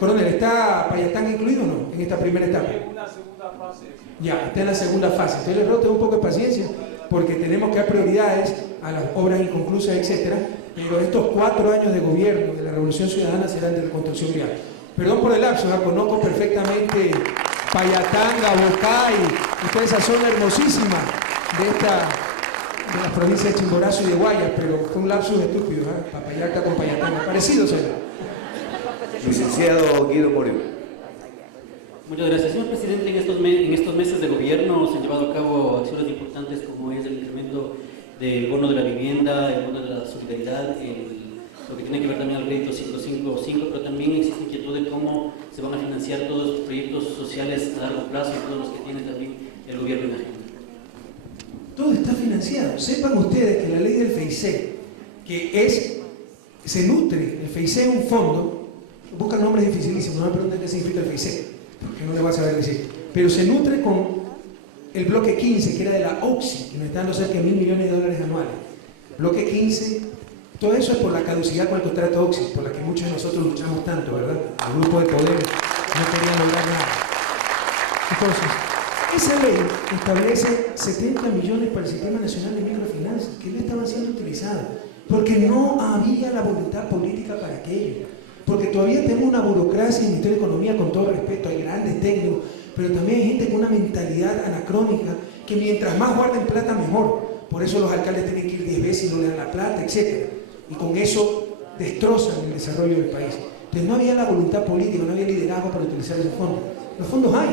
Coronel, ¿está Payatanga incluido o no en esta primera etapa? En una segunda fase. Ya, está en la segunda fase. Entonces les ruego un poco de paciencia porque tenemos que dar prioridades a las obras inconclusas, etcétera. Pero estos 4 años de gobierno de la Revolución Ciudadana serán de reconstrucción vial. Perdón por el lapso, conozco perfectamente Payatanga, Bucay, y toda esa zona hermosísima de las provincias de Chimborazo y de Guayas, pero fue un lapsus estúpido, Papayacta con Payatanga, parecido, señor. Licenciado Guido Moreno. Muchas gracias. Señor presidente, en estos meses de gobierno se han llevado a cabo acciones importantes como es el incremento del bono de la vivienda, el bono de la solidaridad, lo que tiene que ver también al crédito 555, pero también existe inquietud de cómo se van a financiar todos los proyectos sociales a largo plazo y todos los que tiene también el gobierno en agenda. Todo está financiado. Sepan ustedes que la ley del FEICE, se nutre, el FEICE es un fondo, buscan nombres dificilísimos, no me pregunten qué significa el FEICE, porque no le voy a saber decir, pero se nutre con el bloque 15, que era de la OXI, que nos está dando cerca de $1.000 millones anuales. Bloque 15, todo eso es por la caducidad con el contrato OXI, por la que muchos de nosotros luchamos tanto, ¿verdad? El grupo de poder no quería lograr nada. Entonces, esa ley establece 70 millones para el Sistema Nacional de Microfinanzas, que no estaban siendo utilizados, porque no había la voluntad política para aquello. Porque todavía tenemos una burocracia en el Ministerio de Economía, con todo respeto, hay grandes técnicos, pero también hay gente con una mentalidad anacrónica que mientras más guarden plata, mejor. Por eso los alcaldes tienen que ir 10 veces y no le dan la plata, etc. Y con eso destrozan el desarrollo del país. Entonces no había la voluntad política, no había liderazgo para utilizar esos fondos. Los fondos hay,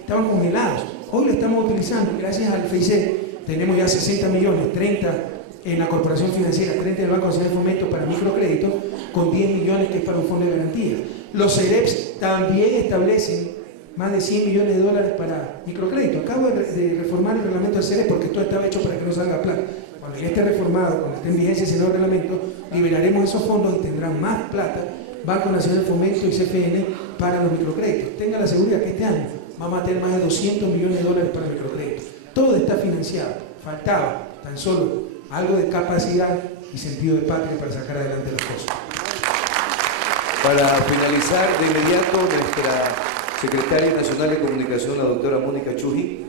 estaban congelados. Hoy lo estamos utilizando, gracias al FEICE tenemos ya 60 millones, 30 en la Corporación Financiera, 30 del Banco Nacional de Fomento para microcréditos, con 10 millones que es para un fondo de garantía. Los CEREPS también establecen más de 100 millones de dólares para microcrédito. Acabo de reformar el reglamento del CEREPS porque todo estaba hecho para que no salga plata. Cuando ya esté reformado, cuando esté en vigencia ese nuevo reglamento, liberaremos esos fondos y tendrán más plata Banco Nacional de Fomento y CFN para los microcréditos. Tenga la seguridad que este año vamos a tener más de 200 millones de dólares para microcréditos. Todo está financiado. Faltaba tan solo algo de capacidad y sentido de patria para sacar adelante las cosas. Para finalizar de inmediato, nuestra Secretaria Nacional de Comunicación, la doctora Mónica Chuji,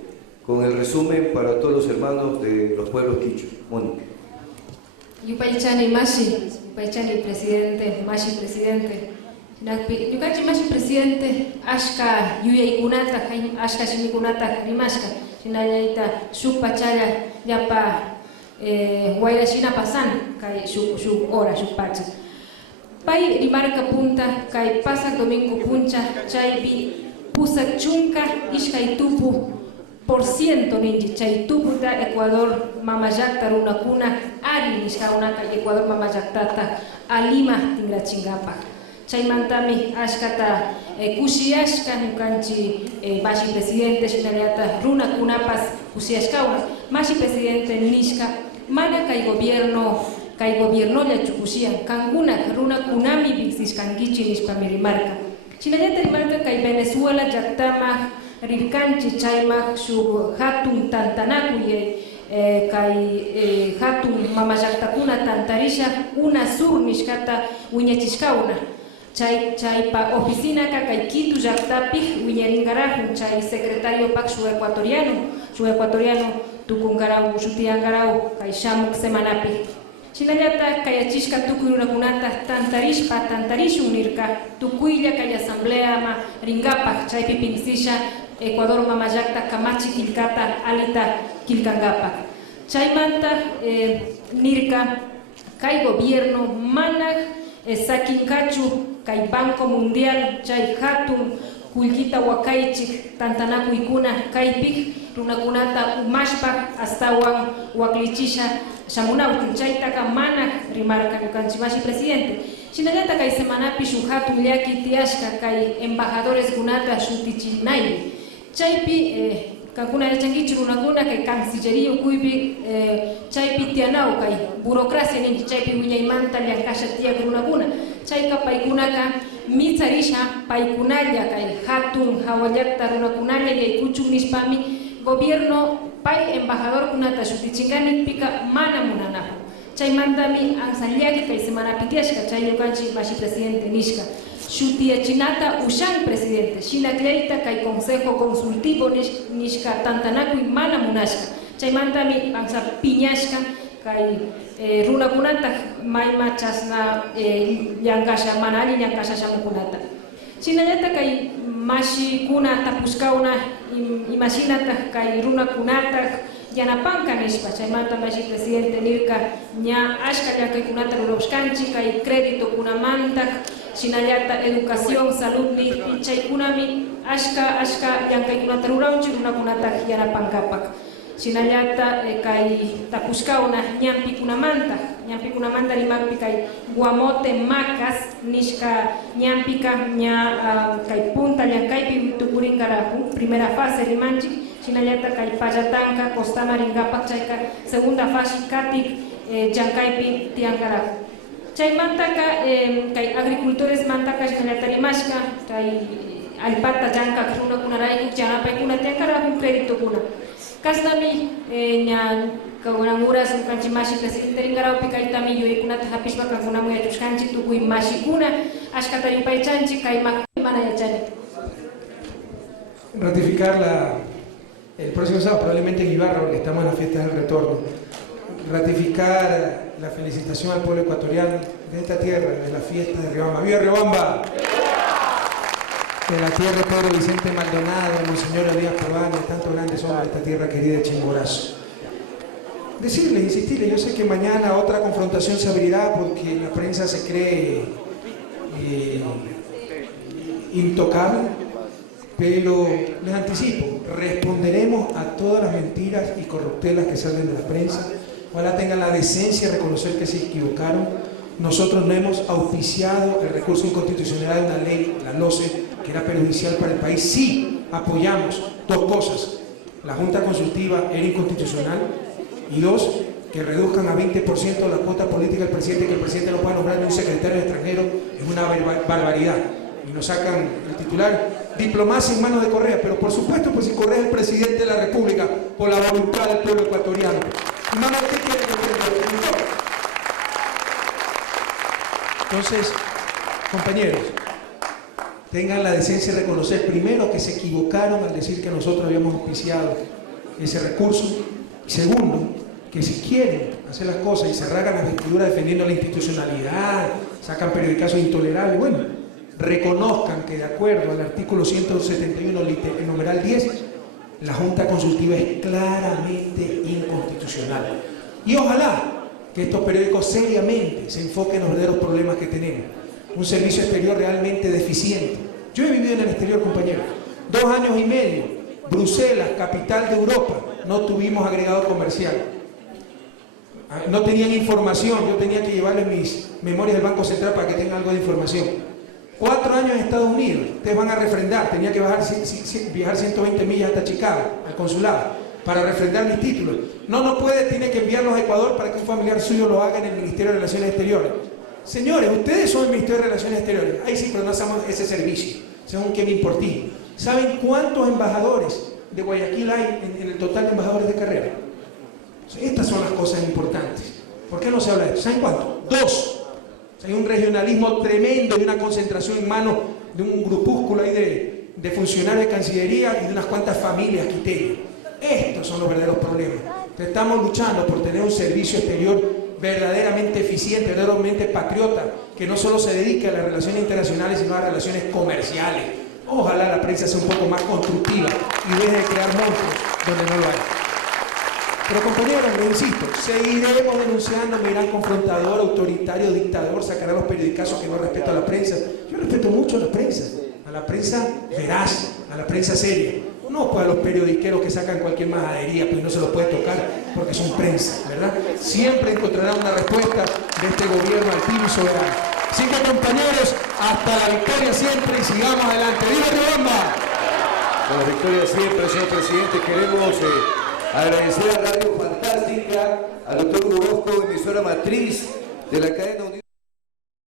con el resumen para todos los hermanos de los pueblos quichua. Mónica. Yupaychani Mashi, Yupaychani presidente, Mashi presidente. Yukachi Mashi presidente, Ashka Yuyaikunata, Ashka Shinikunata, Rimashka, Shinayaita, Shupachaya, Yapa, Guaira Shina Pasan, Kai Shup Ora, Shupacha. Pai Rimarca Punta, Kai Pasa Domingo Puncha, Chaibi, Pusa Chunka, Ishkaitupu, por ciento ninji, Chaituputa, Ecuador, Mamayacta, Runacuna, Ari, Nishkaunaka, Ecuador, Mamayactata, Alima, Tingrachingapa. Chaimantami, Ashkata, Kushiashka, Nukanchi, Mashi presidente, Shinariata, Runakunapas, Kushiashkauna, Mashi presidente, Nishka, Mana Kai gobierno ya Chukushian, Kanguna, Runa Kunami, Bixis Kangichi, Nishpamirimarca. Chinayata Rimarca, Kai Venezuela, Yaktama, Rirkanchi, Chaima, Shu Hatun, Tantanakuye, Kai Hatun, Mamayactacuna, Tantarisha, Una Sur, Nishkata, Uñachishkauna. Chaypa oficina Kakaikitu Yaktapi, Uñaringaraju, Chay secretario Pak su ecuatoriano, Tukungarau, Shutiangarau, Kaishamuk Semanapi. Chinayata, Kayachishka Tukurunakunata, Tantarishpa, Tantarishu Nirka, Tukuilla, Kay asamblea ma Ringapa, Chaypi Pinsisha, Ecuador Mamayacta, Kamachi Kilkata, Alita Kilkangapa. Chaymanta, Nirka, Kay gobierno, Manag, Sakinkachu, Kai Banco Mundial, Chay Hatun, Kulkita Wakaichik, Tantanaku Ikuna, Kaipik, Runakunata, Umashpa, Astawan, Waklichisha, Shamunautin, Chaytaka, Mana, Rimarca, Yukanchimashi presidente. Chinayata Kai Semanapi, Shuhatun, Liaki, Tiashka, Kai embajadores Gunata, Shutichinai. Chaypi, Kankuna Changichi, Runakuna, Kai Cancillería, Kuibi, Chaypi Tianau, Kai burocracia, Ninchi, Chaypi, Muñaimanta, Liankasha, Tia, Runakuna. Chayka Paikunaka, Mitzarisha, Paikunaya, Kai Hatun, Hawayakta, Runakunaya, Yaikuchu, Nispami, gobierno, Pai, embajador Kunata, Shutichingani, Pika, Mana Munanapo. Chaymandami, Ansaliaki, Kai Semana Pitiashka, Chayokanchi, Mashi presidente, Nishka. Shutiachinata, Ushan presidente, Shina Kleita, Kai Consejo Consultivo, Nishka, Tantanaku y Mana Munashka. Chaymandami, Ansa Piñashka, Kai Runakunata, Maima Chasna, Yankasha Manali, Yankasha Shamukunata. Chinayata Kai Mashi Kunata, Puskauna, Imaginata, Kai Runakunata, Yanapanka Nishpa, Chaymanta Mashi presidente Nirka, Nya Ashka Yakai Kunata Ruroskanchi, Kai Crédito Kunamanta, Chinayata Educación, Salud, Chay Kunami, Ashka, Yankai Kunata Rurauchi, Runakunata, Yanapankapak. Chinayata Kai Tapuskauna, Nyampi Kunamanta Rimampi Kai Guamote Macas, Nishka Nyampika, Nya Kai Punta, Yankaipi Tupuringara, primera fase Rimanchi, Chinayata Kai Payatanka, Costama Ringapak, Chayka, segunda fase Katik, Yankaipi Tiangara. Chay Mantaka, Kai agricultores Mantaka, Chinayata Rimashka, Kai Alpata Yanka, Kruna Kunarai, Yanapai Kuna Tiangara, un crédito Kuna. Kasnami, Nya Kagunamuras, un Kanchimashi, presidente Ringarau, Pikaitami, Yuikunata, Hapishma, Kangunamu, Yatushkanchi, Tukui Mashikuna, Ashkata Yupaychanchi, Kaimaka, Manayachani. Ratificar el próximo sábado, probablemente en Ibarra, porque estamos en las fiestas del retorno. Ratificar la felicitación al pueblo ecuatoriano de esta tierra, de la fiesta de Riobamba. ¡Viva Riobamba! De la tierra de Pedro Vicente Maldonado, de Monseñor Elías Paván, de tantos grandes hombres de esta tierra querida de Chimborazo. Decirles, insistirles, yo sé que mañana otra confrontación se abrirá porque la prensa se cree intocable, pero les anticipo, responderemos a todas las mentiras y corruptelas que salen de la prensa ojalá tengan la decencia de reconocer que se equivocaron. Nosotros no hemos auspiciado el recurso de inconstitucionalidad de una ley, la LOCE, que era perjudicial para el país. Sí apoyamos dos cosas: la Junta Consultiva era inconstitucional, y dos, que reduzcan a 20% la cuota política del presidente, que el presidente no pueda nombrar ni un secretario extranjero, es una barbaridad. Y nos sacan el titular: diplomacia en manos de Correa. Pero por supuesto, pues si Correa es el presidente de la República por la voluntad del pueblo ecuatoriano. Hermano, ¿qué quiere que entienda? Entonces, compañeros, tengan la decencia de reconocer primero que se equivocaron al decir que nosotros habíamos auspiciado ese recurso. Y segundo, que si quieren hacer las cosas y se rasgan las vestiduras defendiendo la institucionalidad, sacan periodicazos intolerables, bueno, reconozcan que de acuerdo al artículo 171, el numeral 10, la Junta Consultiva es claramente inconstitucional. Y ojalá que estos periódicos seriamente se enfoquen en los verdaderos problemas que tenemos. Un servicio exterior realmente deficiente. Yo he vivido en el exterior, compañeros, 2 años y medio, Bruselas, capital de Europa, no tuvimos agregado comercial. No tenían información, yo tenía que llevarles mis memorias del Banco Central para que tengan algo de información. 4 años en Estados Unidos, ustedes van a refrendar, tenía que viajar 120 millas hasta Chicago, al consulado, para refrendar mis títulos. No puede, tiene que enviarlos a Ecuador para que un familiar suyo lo haga en el Ministerio de Relaciones Exteriores. Señores, ustedes son el Ministerio de Relaciones Exteriores. Ahí sí, pero no hacemos ese servicio, según que me importí. ¿Saben cuántos embajadores de Guayaquil hay en el total de embajadores de carrera? Estas son las cosas importantes. ¿Por qué no se habla de esto? ¿Saben cuánto? 2. Hay un regionalismo tremendo y una concentración en manos de un grupúsculo ahí de funcionarios de Cancillería y de unas cuantas familias quiteñas. Estos son los verdaderos problemas. Estamos luchando por tener un servicio exterior verdaderamente eficiente, verdaderamente patriota, que no solo se dedique a las relaciones internacionales, sino a las relaciones comerciales. Ojalá la prensa sea un poco más constructiva y deje de crear monstruos donde no lo hay. Pero compañeros, les insisto, seguiremos denunciando, me dirán confrontador, autoritario, dictador, sacará los periodicazos que no respeto a la prensa. Yo respeto mucho a la prensa veraz, a la prensa seria. No pues a los periodiqueros que sacan cualquier majadería, pues no se los puede tocar porque son prensa, ¿verdad? Siempre encontrarán una respuesta de este gobierno altivo y soberano. Así que compañeros, hasta la victoria siempre y sigamos adelante. ¡Viva Riobamba! Con la victoria siempre, señor presidente, queremos agradecer a Radio Fantástica, al doctor Orozco, emisora matriz de la cadena Unión.